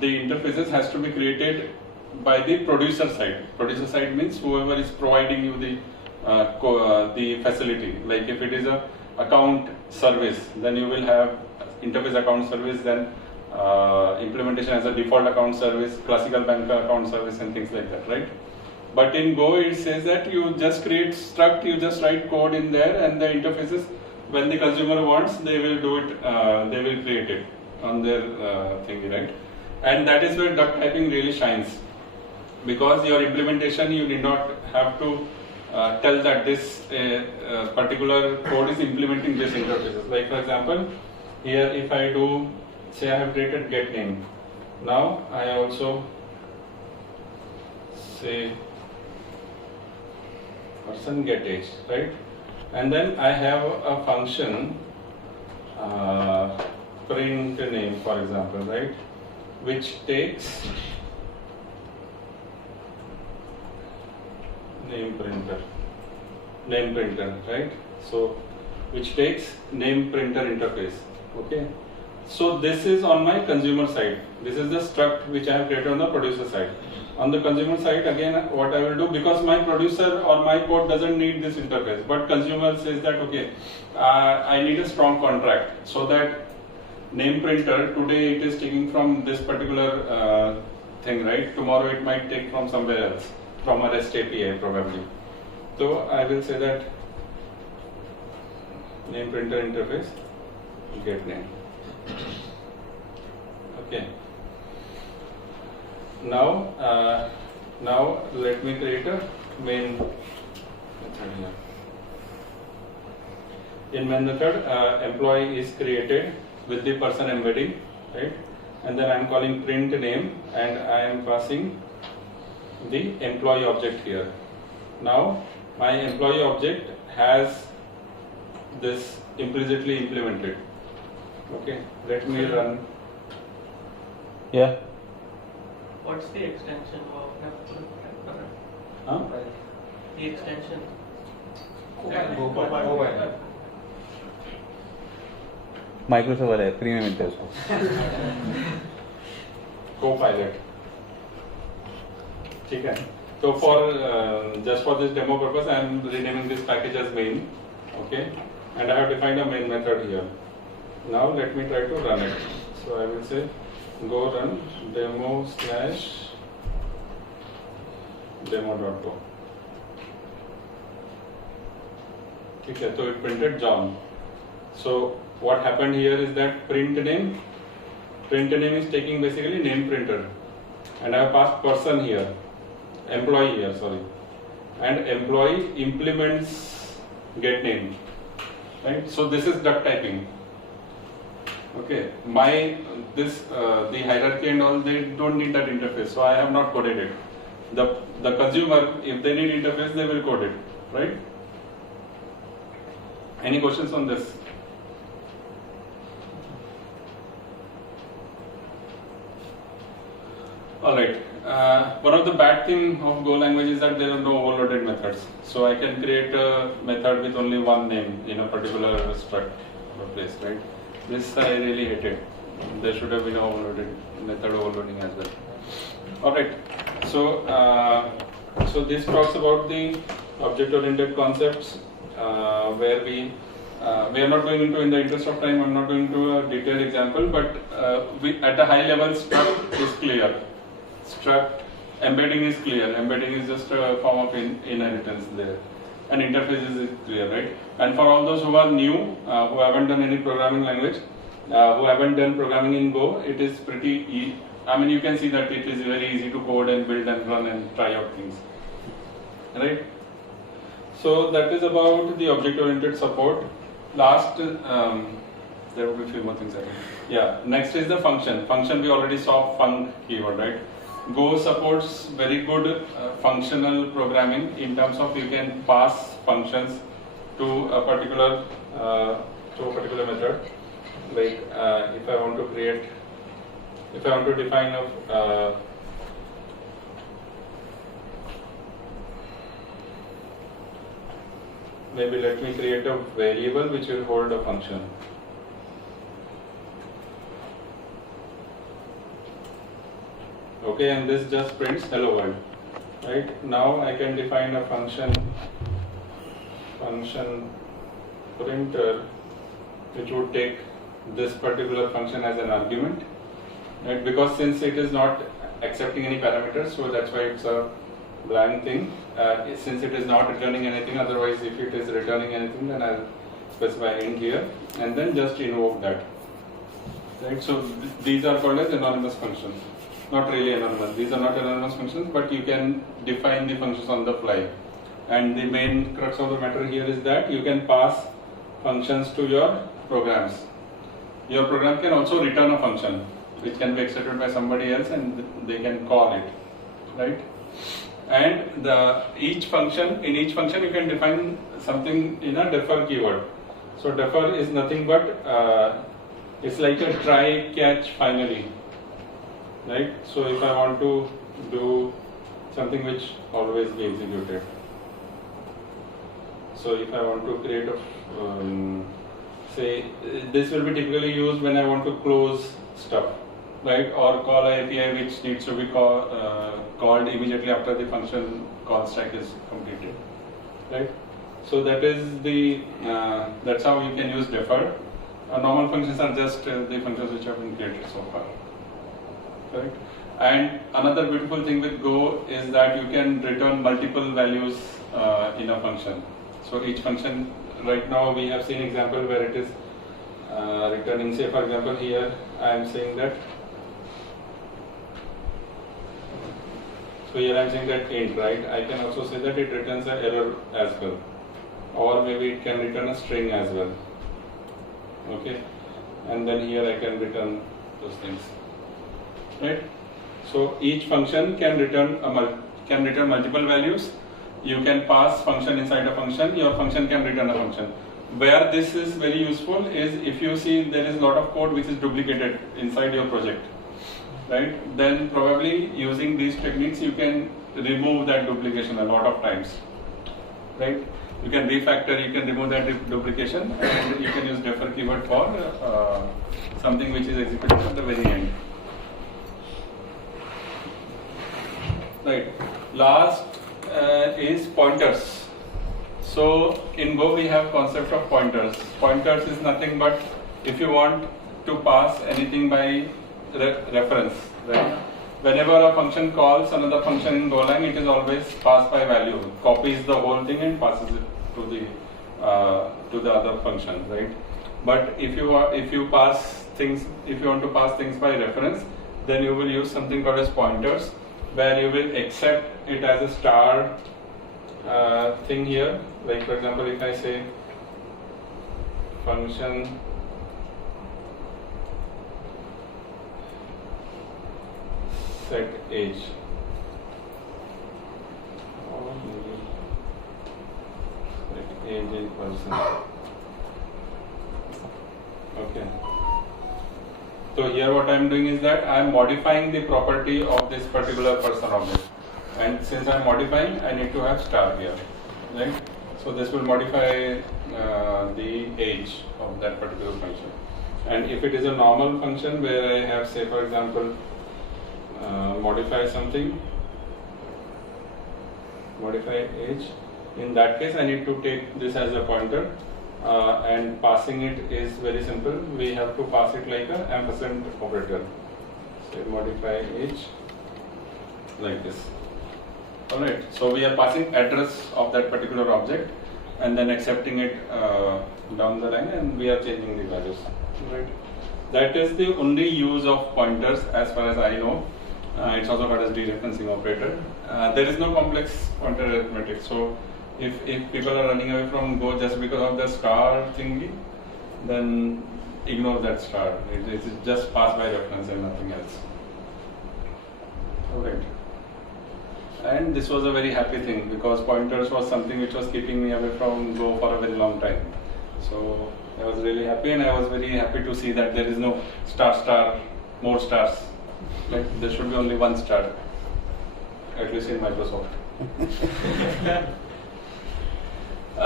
the interfaces has to be created by the producer side. Producer side means whoever is providing you the facility. Like if it is a account service, then you will have interface account service, then implementation as a default account service, classical bank account service, and things like that, right? But in Go, it says that you just create struct, you just write code in there, and the interfaces, when the consumer wants, they will do it, they will create it on their thingy, right? And that is where duck typing really shines, because your implementation, you did not have to tell that this particular code is implementing this interfaces. Like for example, here if I do, say I have created get name. Now I also say person get age, right? And then I have a function print name, for example, right? Which takes name printer, right? So which takes name printer interface. Okay. So this is on my consumer side. This is the struct which I have created on the producer side. On the consumer side, again, what I will do, because my producer or my code doesn't need this interface, but consumer says that, okay, I need a strong contract, so that name printer, today it is taking from this particular thing, right? Tomorrow it might take from somewhere else, from a REST API probably. So I will say that name printer interface, get name. Okay. Now let me create a main method here. In main method, employee is created with the person embedding, right? And then I am calling print name, and I am passing the employee object here. Now my employee object has this implicitly implemented. Okay, let me run. Yeah. What's the extension of Huh? the extension? Microsoft वाला है, free में मिलता है उसको. Copilot. ठीक है. So for just for this demo purpose, I am renaming this package as main. Okay, and I have defined a main method here. Now let me try to run it. So I will say go run demo/demo.go. ठीक है, तो it printed John. So what happened here is that print name is taking basically name printer, and I have passed person here, employee here, sorry, and employee implements get name, right? So this is duck typing. Okay, the hierarchy and all, they don't need that interface, so I have not coded it. The consumer, if they need interface, they will code it, right? Any questions on this? Alright, one of the bad thing of Go language is that there are no overloaded methods. So I can create a method with only one name in a particular struct or place, right? This I really hated. There should have been overloaded method overloading as well. Alright, so this talks about the object-oriented concepts, where we are not going into, in the interest of time, I'm not going into a detailed example, but we at a high level, struct is clear. Struct embedding is clear. Embedding is just a form of inheritance there, and interfaces is clear, right? And for all those who are new, who haven't done any programming language, who haven't done programming in Go, it is pretty easy. I mean, you can see that it is very easy to code and build and run and try out things, right? So that is about the object-oriented support. Last, there will be a few more things. Yeah, next is the function. Function, we already saw func keyword, right? Go supports very good functional programming in terms of you can pass functions to a particular method. Like if I want to define a maybe let me create a variable which will hold a function. Okay, and this just prints hello world. Right, now I can define a function printer which would take this particular function as an argument, right? Because since it is not accepting any parameters, so that's why it's a blank thing. Since it is not returning anything, otherwise if it is returning anything, then I'll specify int here and then just invoke that. Right? So these are called as anonymous functions. Not really anonymous. These are not anonymous functions, but you can define the functions on the fly. And the main crux of the matter here is that you can pass functions to your programs. Your program can also return a function which can be executed by somebody else and they can call it, right? And in each function you can define something in a defer keyword. So defer is nothing but it's like a try catch finally, right? So if I want to do something which always be executed. So if I want to create a say this will be typically used when I want to close stuff, right? Or call an API which needs to be called immediately after the function call stack is completed, right? So that is the that's how you can use defer. Normal functions are just the functions which have been created so far, right? And another beautiful thing with Go is that you can return multiple values in a function. So each function, right now we have seen example where it is returning, say for example here I am saying that, so here I am saying that int, right? I can also say that it returns an error as well, or maybe it can return a string as well, okay? And then here I can return those things, right? So each function can return multiple values. You can pass function inside a function. Your function can return a function. Where this is very useful is if you see there is a lot of code which is duplicated inside your project, right? Then probably using these techniques you can remove that duplication a lot of times, right? You can refactor, you can remove that duplication, and you can use defer keyword for something which is executed at the very end. Right. Last is pointers. So in Go we have concept of pointers. Pointers is nothing but if you want to pass anything by reference, right? Whenever a function calls another function in Golang, it is always passed by value, copies the whole thing and passes it to the other function, right? But if you want to pass things by reference, then you will use something called as pointers, where you will accept it as a star thing here. Like for example, if I say function set age, or maybe set age in person. Okay. So here what I am doing is that I am modifying the property of this particular person object, and since I am modifying, I need to have star here, right? So this will modify the age of that particular function. And if it is a normal function where I have, say for example, modify something, modify age, in that case I need to take this as a pointer. And passing it is very simple. We have to pass it like an ampersand operator. Say modify age like this. Alright, so we are passing address of that particular object and then accepting it down the line, and we are changing the values. Right. That is the only use of pointers as far as I know. It's also called as dereferencing operator. There is no complex pointer arithmetic. So if people are running away from Go just because of the star thingy, then ignore that star. It is just passed by reference and nothing else. Alright. And this was a very happy thing because pointers was something which was keeping me away from Go for a very long time. So I was really happy, and I was very happy to see that there is no star, more stars. Like there should be only one star, at least in Microsoft.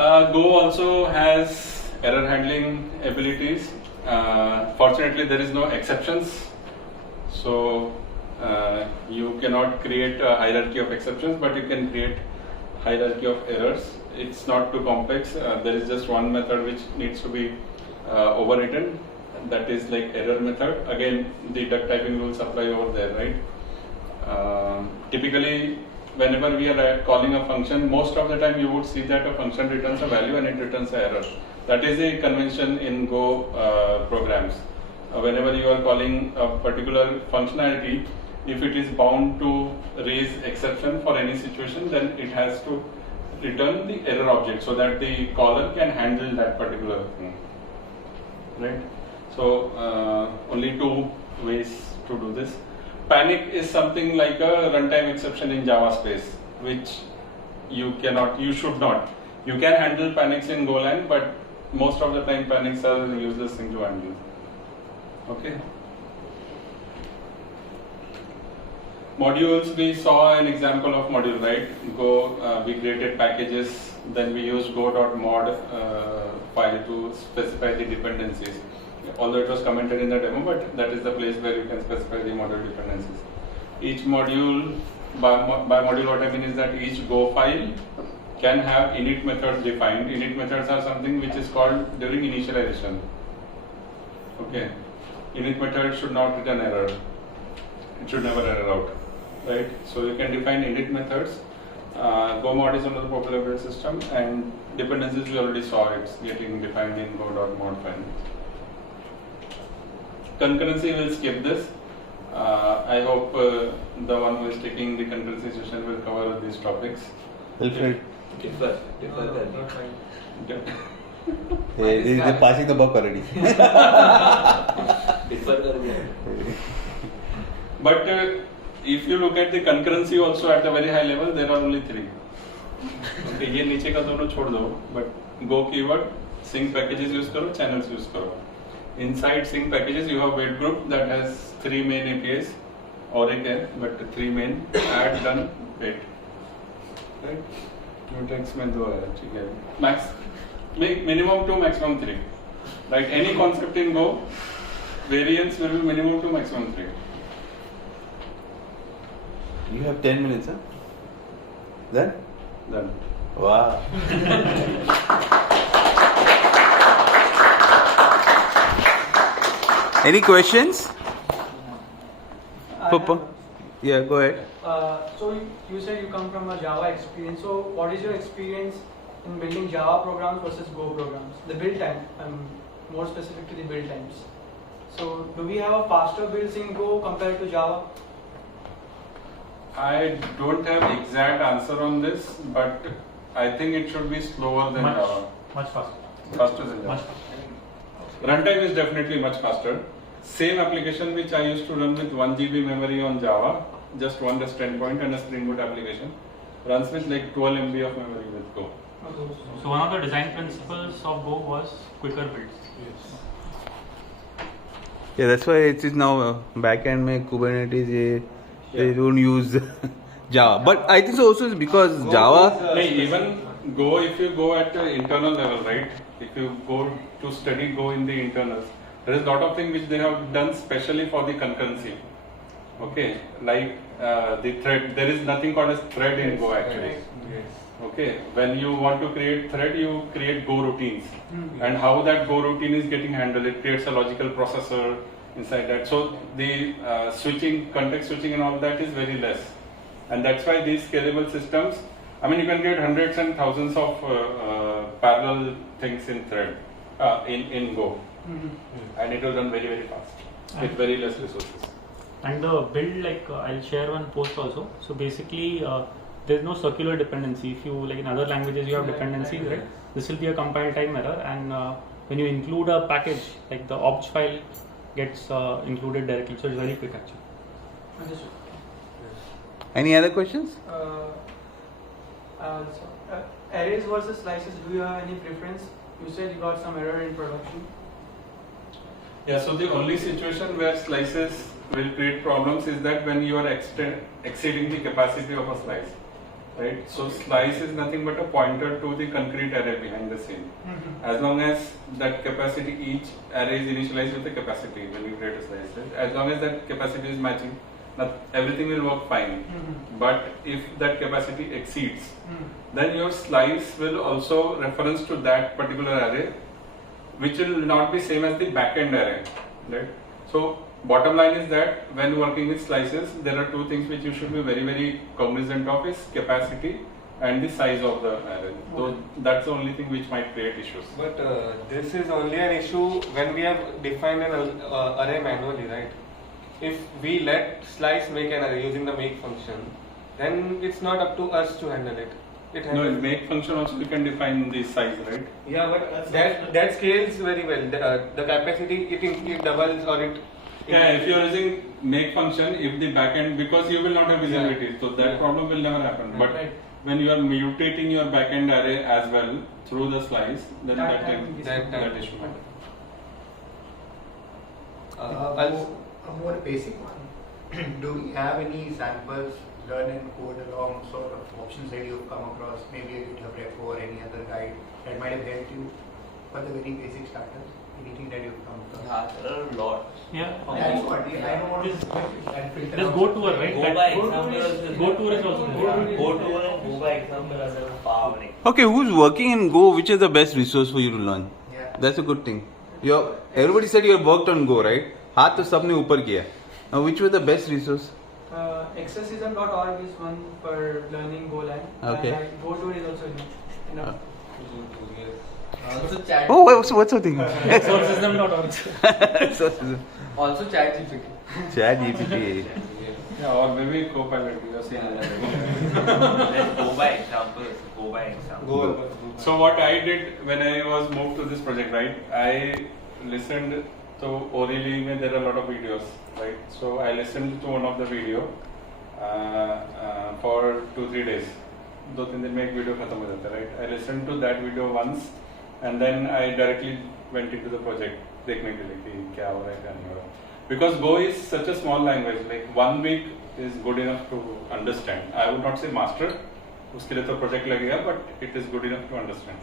Go also has error handling abilities. Fortunately, there is no exceptions, so you cannot create a hierarchy of exceptions, but you can create hierarchy of errors. It's not too complex. There is just one method which needs to be overwritten. That is like error method. Again, the duck typing rules apply over there, right? Typically, whenever we are calling a function, most of the time you would see that a function returns a value and it returns an error. That is a convention in Go programs. Whenever you are calling a particular functionality, if it is bound to raise exception for any situation, then it has to return the error object so that the caller can handle that particular thing. Right? So only two ways to do this. Panic is something like a runtime exception in Java space, which you should not. You can handle panics in Golang, but most of the time panics are a useless thing to handle. Okay. Modules, we saw an example of module, right? Go, we created packages, then we used go.mod file to specify the dependencies. Although it was commented in the demo, but that is the place where you can specify the module dependencies. Each module, by module what I mean is that each Go file can have init methods defined. Init methods are something which is called during initialization. Okay. Init method should not return error. It should never error out. Right? So you can define init methods. Go mod is another popular build system, and dependencies we already saw it's getting defined in go.mod file. Concurrency, will skip this. I hope the one who is taking the concurrency session will cover these topics. Alfred. Defer that. Not fine. Hey, they're passing the buck already. Defer that. But if you look at the concurrency also at a very high level, there are only three. Okay, ये नीचे का दोनों छोड़ दो. But Go keyword, sync packages use करो, channels use करो. Inside sync packages, you have wait group that has three main APIs, or एक है, but three main. Add, done, wait. Right? Mutex में दो है, ठीक है. Max, minimum 2, maximum 3. Right? Any concept in Go, variance will be minimum 2, maximum 3. You have 10 minutes, huh? Done? Done. Wow. Any questions? Papa? Yeah, go ahead. So you said you come from a Java experience. So what is your experience in building Java programs versus Go programs? The build time, more specific to the build times. So do we have a faster builds in Go compared to Java? I don't have exact answer on this, but I think it should be slower than Java. Much faster. Faster than Java. Much faster. Runtime is definitely much faster. Same application which I used to run with 1 GB memory on Java, just one REST endpoint and a Spring Boot application, runs with like 12 MB of memory with Go. So one of the design principles of Go was quicker builds. Yeah, that's why it is now backend mein Kubernetes. They don't use Java. But I think so also is because Go Java. even Go, if you go at the internal level, right? If you go to study Go in the internals, there is a lot of things which they have done specially for the concurrency. Okay, like the thread. There is nothing called as thread in Go actually. Okay, when you want to create thread, you create Go routines, and how that Go routine is getting handled, it creates a logical processor inside that. So the switching, context switching, and all that is very less, and that's why these scalable systems. I mean, you can get hundreds and thousands of parallel things in thread in Go, and it will run very very fast with very less resources. And the build, like I'll share one post also. So basically, there's no circular dependency. If you like in other languages, you have dependencies, right? This will be a compile time error, and when you include a package, like the opt file gets included directly. So it's very quick actually. Understood. Any other questions? Arrays versus slices, do you have any preference? You said you got some error in production. Yeah, so the only situation where slices will create problems is that when you are exceeding the capacity of a slice. right? So slice is nothing but a pointer to the concrete array behind the scene. As long as that capacity, each array is initialized with a capacity when you create a slice, right? As long as that capacity is matching, everything will work fine. But if that capacity exceeds, then your slice will also reference to that particular array, which will not be same as the backend array, right? So bottom line is that when working with slices, there are two things which you should be very, very cognizant of: is capacity and the size of the array. So that's the only thing which might create issues. But this is only an issue when we have defined an array manually, right? If we let slice make an array using the make function, then it's not up to us to handle it. No, in make function also you can define the size, right? Yeah, but that scales very well. The capacity, it doubles or it. Yeah, if you are using make function, if the backend, because you will not have visibility, so that problem will never happen. But when you are mutating your backend array as well through the slice, then that issue might. A more basic one. Do we have any samples, learn and code along sort of options that you've come across, maybe a GitHub repo or any other guide that might have helped you for the very basic starters? Anything that you've come across? There are a lot. Yeah. That's what I don't want to There's Go tour, right? Go by example. Go tour is also there. Go tour and go by example are the powering. Okay, who's working in Go? Which is the best resource for you to learn? Yeah. That's a good thing. Everybody said you have worked on Go, right? हाथ तो सबने ऊपर किया. Now, which was the best resource? Accessism.org is one for learning Golang. Okay. And Go tour is also enough. Also chat. Oh, what's the thing? Sourcesystem.org. Also chat GPT. Chat GPT. Yeah, or maybe Copilot. You are saying. Let's go by examples. Go by examples. So what I did when I was moved to this project, right? I listened. So orally, there are a lot of videos, right? So I listened to one of the video for 2-3 days. 2-3 दिन में एक video खत्म हो जाता है, right? I listened to that video once, and then I directly went into the project देखने के लिए कि क्या हो रहा है क्या नहीं हो रहा. Because Go is such a small language, like 1 week is good enough to understand. I would not say master, उसके लिए तो project लगेगा, but it is good enough to understand.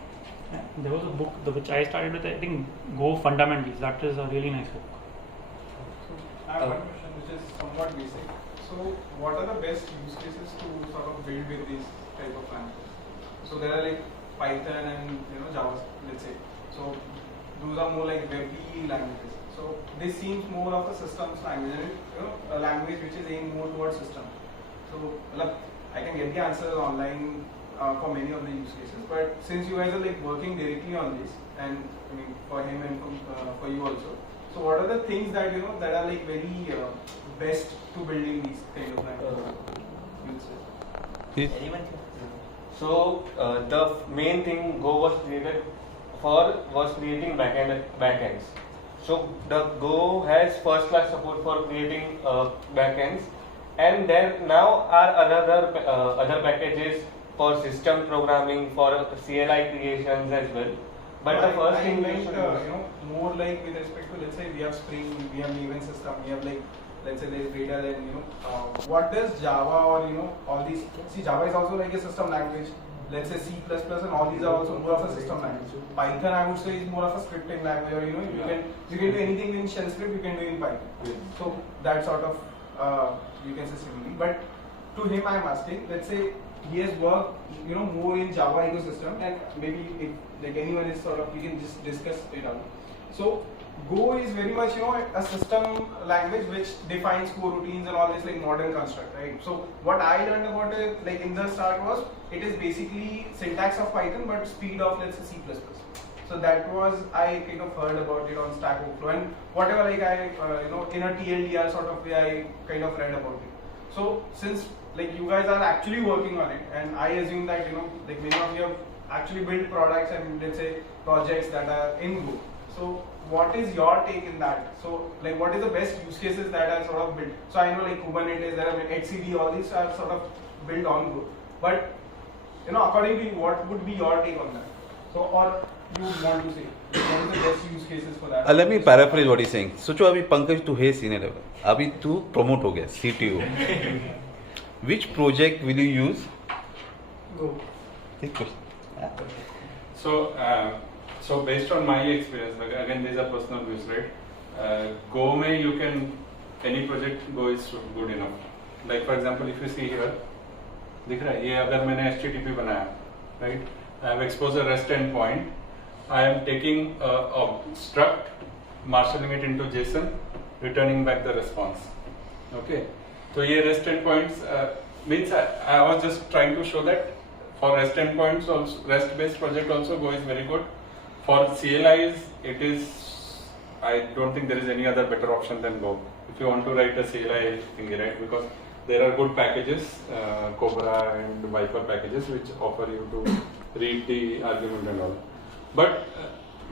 Yeah, there was a book which I started with, I think, Go Fundamentals. That is a really nice book. I have one question which is somewhat basic. So, what are the best use cases to sort of build with these type of languages? So, there are like Python and Java, let's say. So, those are more like web languages. So, this seems more of a systems language, a language which is aimed more towards system. So, I can get the answers online for many of the use cases, but since you guys are like working directly on this, and I mean for him and for you also, so what are the things that that are like very best to building these kind of languages? Anyone? So the main thing Go was created for was creating backends. So the Go has first class support for creating backends, and there now are other packages for system programming, for CLI creations as well. But the first thing like more like with respect to, let's say we have Spring, we have Maven system, we have like, let's say there's Radar, and what does Java or all these, see Java is also like a system language, let's say C++ and all these are also more of a system language. Python I would say is more of a scripting language, or you can do anything in shell script, you can do in Python. So that sort of you can say similarly. But to him I am asking, let's say he has worked more in Java ecosystem, and maybe if like anyone is sort of, you can just discuss it out. So Go is very much a system language which defines coroutines and all this like modern construct, right? So what I learned about it like in the start was it is basically syntax of Python but speed of, let's say, C++. So that was, I kind of heard about it on Stack Overflow, and whatever like I in a TLDR sort of way I kind of read about it. So since like you guys are actually working on it, and I assume that like many of you have actually built products and let's say projects that are in Go. So what is your take in that? So like what is the best use cases that are sort of built? So I know like Kubernetes, there are HCD, all these are sort of built on Go. But according to you, what would be your take on that? So or you would want to say what is the best use cases for that? Let me paraphrase what he's saying. सोचो अभी पंकज तू है senior level, अभी तू promote हो गया CTO. Which project will you use Go. Take question. Yeah. So based on my experience, like, again these are personal views, right? Go में you can any project Go is good enough. Like for example, if you see here, दिख रहा है ये अगर मैंने HTTP बनाया, right? I have exposed a REST endpoint. I am taking a struct, marshalling it into JSON, returning back the response. Okay. So ये REST endpoints means I was just trying to show that for REST endpoints also, REST-based project also Go is very good. For CLIs, it is. I don't think there is any other better option than Go. If you want to write a CLI thing, right? Because there are good packages, Cobra and Viper packages, which offer you to read the argument and all.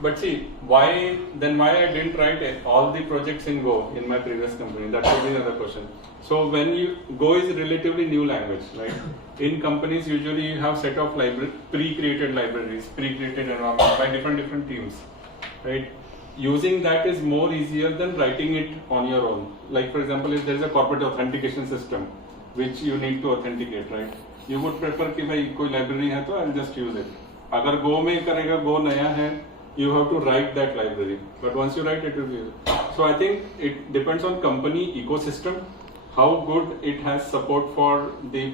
But see, why I didn't write all the projects in Go in my previous company? That would be another question. So when Go is a relatively new language, right? In companies, usually you have set of pre-created libraries, pre-created environments by different teams, right? Using that is more easier than writing it on your own. Like for example, if there is a corporate authentication system which you need to authenticate, right? You would prefer कि भाई कोई library है तो I'll just use it. अगर Go में करेगा Go नया है, you have to write that library. But once you write it, will be used. So I think it depends on company ecosystem, how good it has support for the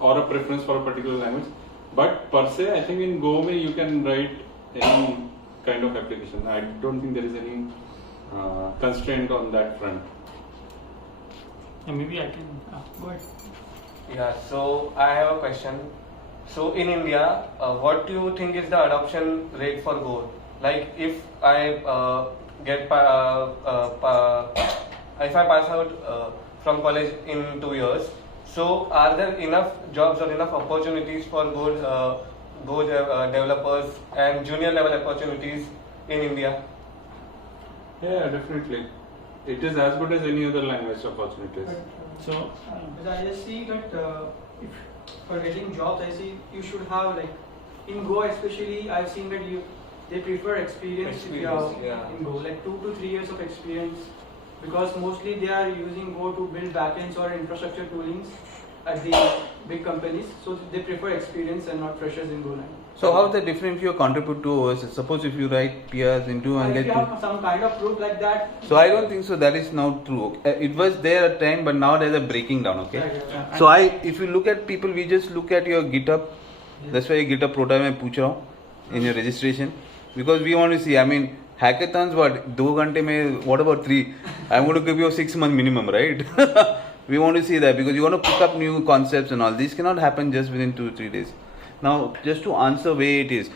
or a preference for a particular language. But per se, I think in Go में you can write any kind of application. I don't think there is any constraint on that front. Yeah, maybe I can go ahead. Yeah, so I have a question. So in India, what do you think is the adoption rate for Go? Like if I if I pass out from college in 2 years, so are there enough jobs or enough opportunities for Go developers and junior level opportunities in India? Yeah, definitely. It is as good as any other language opportunities. So, But I just see that if for getting jobs, I see you should have like in Go especially. I've seen that they prefer experience if you have yeah. in Go, like 2 to 3 years of experience, because mostly they are using Go to build backends or infrastructure toolings at the big companies. So they prefer experience and not freshers in Go language. So how is that different if you contribute to OS? Suppose if you write PRs into and If get you have some kind of proof like that. So I don't think so. That is now true. It was there at time, but now there's a breaking down. Okay. Yeah. So if you look at people, we just look at your GitHub. That's why GitHub profile मैं पूछ रहा हूँ in your registration, because we want to see. I mean, hackathons what 2 घंटे में? What about 3? I'm going to give you a 6 month minimum, right? We want to see that because you want to pick up new concepts and all. These cannot happen just within 2-3 days. Now, just to answer where it is,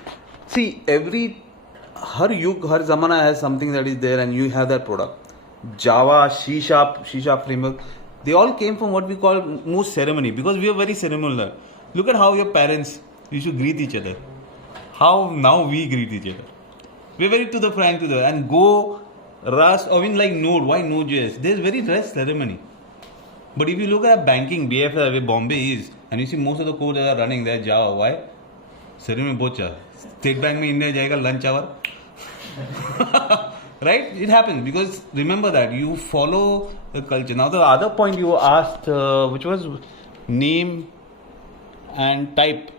see, har yug, har zamana has something that is there and you have that product. Java, C#, framework, they all came from what we call most ceremony, because we are very ceremonial. Look at how your parents used to greet each other. How now we greet each other. We're very to the frank to the, and Go, Rust, or even like Node. Why Node.js? There's very less ceremony. But if you look at banking, BFL, where Bombay is, and you see most of the code that are running there, Java, why? Ceremony bocha. State Bank mein India jayega lunch hour. Right? It happens because remember that you follow the culture. Now the other point you asked, which was name and type.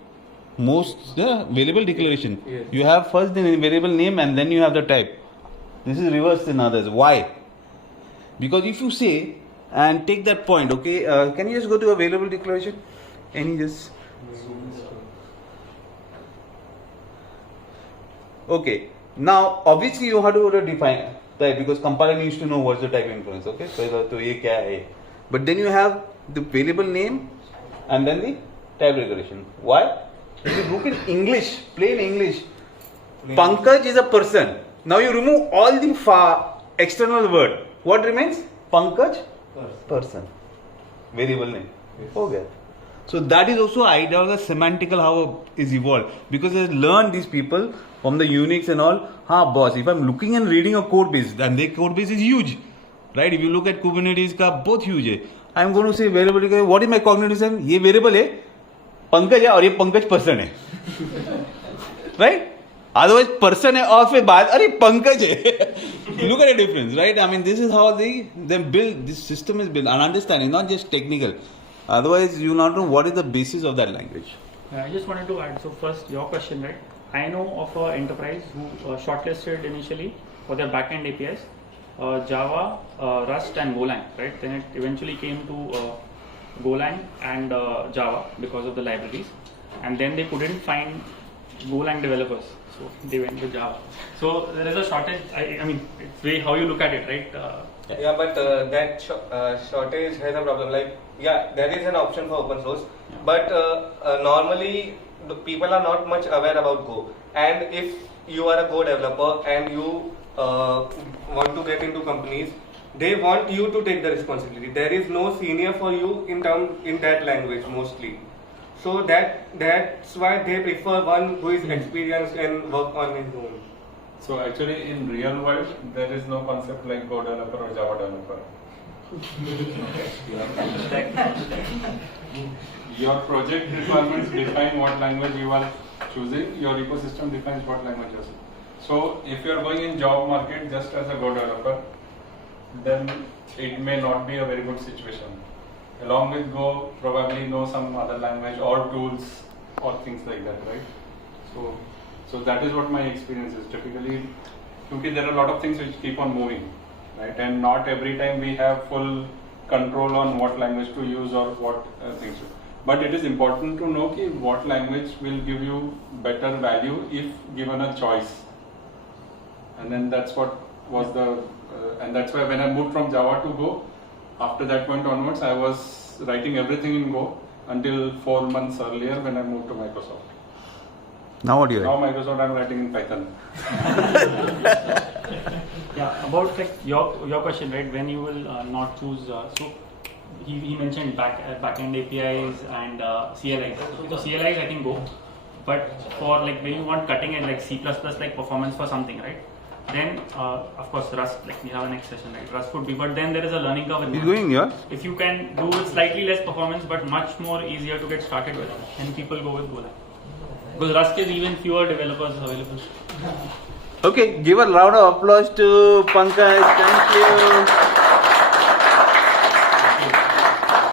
Most variable declaration. Yes. You have first the variable name and then you have the type. This is reversed in others. Why? Because if you say and take that point, okay, can you just go to a variable declaration? Any just. Okay. Now, obviously, you have to define type because compiler needs to know what's the type influence. Okay, so ye kya hai? But then you have the variable name and then the type declaration. Why? If you look in English, plain English, Pankaj is a person. Now you remove all the external word. What remains? Pankaj, person. Variable name. Okay. So that is also idea of the semantical how is evolved, because they learn these people from the Unix and all. Boss, if I'm looking and reading a code base, then their code base is huge, right? If you look at Kubernetes, ka both huge hai. I'm going to say variable. What is my cognitive name? Ye variable hai, Pankaj hai, aur ye Pankaj person hai, right? Otherwise, person hai aur fir baad, अरे Pankaj hai. Look at the difference, right? I mean, this is how they build. This system is built, and understanding, not just technical. Otherwise, you will not know what is the basis of that language. I just wanted to add. So first, your question, right? I know of an enterprise who shortlisted initially for their backend APIs, Java, Rust, and Golang, right? Then it eventually came to Golang and Java because of the libraries, and then they couldn't find Golang developers, so they went with Java. So there is a shortage. I mean, it's way how you look at it, right? Yeah, but that shortage has a problem. Like, yeah, there is an option for open source, Yeah. but normally the people are not much aware about Go. And if you are a Go developer and you want to get into companies, they want you to take the responsibility. There is no senior for you in that language mostly. So that's why they prefer one who is experienced and work on his own. So actually in real world, there is no concept like Go developer or Java developer. Your project requirements define what language you are choosing, your ecosystem defines what language you are choosing. So if you are going in job market just as a Go developer, then it may not be a very good situation. Along with Go, probably know some other language or tools or things like that, right? So that is what my experience is. Typically, because there are a lot of things which keep on moving, right? And not every time we have full control on what language to use or what things to. But it is important to know ki what language will give you better value if given a choice. And then that's what was and that's why when I moved from Java to Go, after that point onwards, I was writing everything in Go until 4 months earlier when I moved to Microsoft. Now what do you Now write? Microsoft I'm writing in Python. Yeah, about like your question, right? When you will not choose, so he mentioned backend APIs and CLIs. So CLIs I think Go, but for like when you want cutting edge like C++ like performance for something, right? Then of course Rust, like we have a next session, right? Rust would be, but then there is a learning curve. He's going here. If you can do with slightly less performance but much more easier to get started with, and people go with Golang. Because Rust is even fewer developers available. Okay, give a round of applause to Pankaj. Thank you.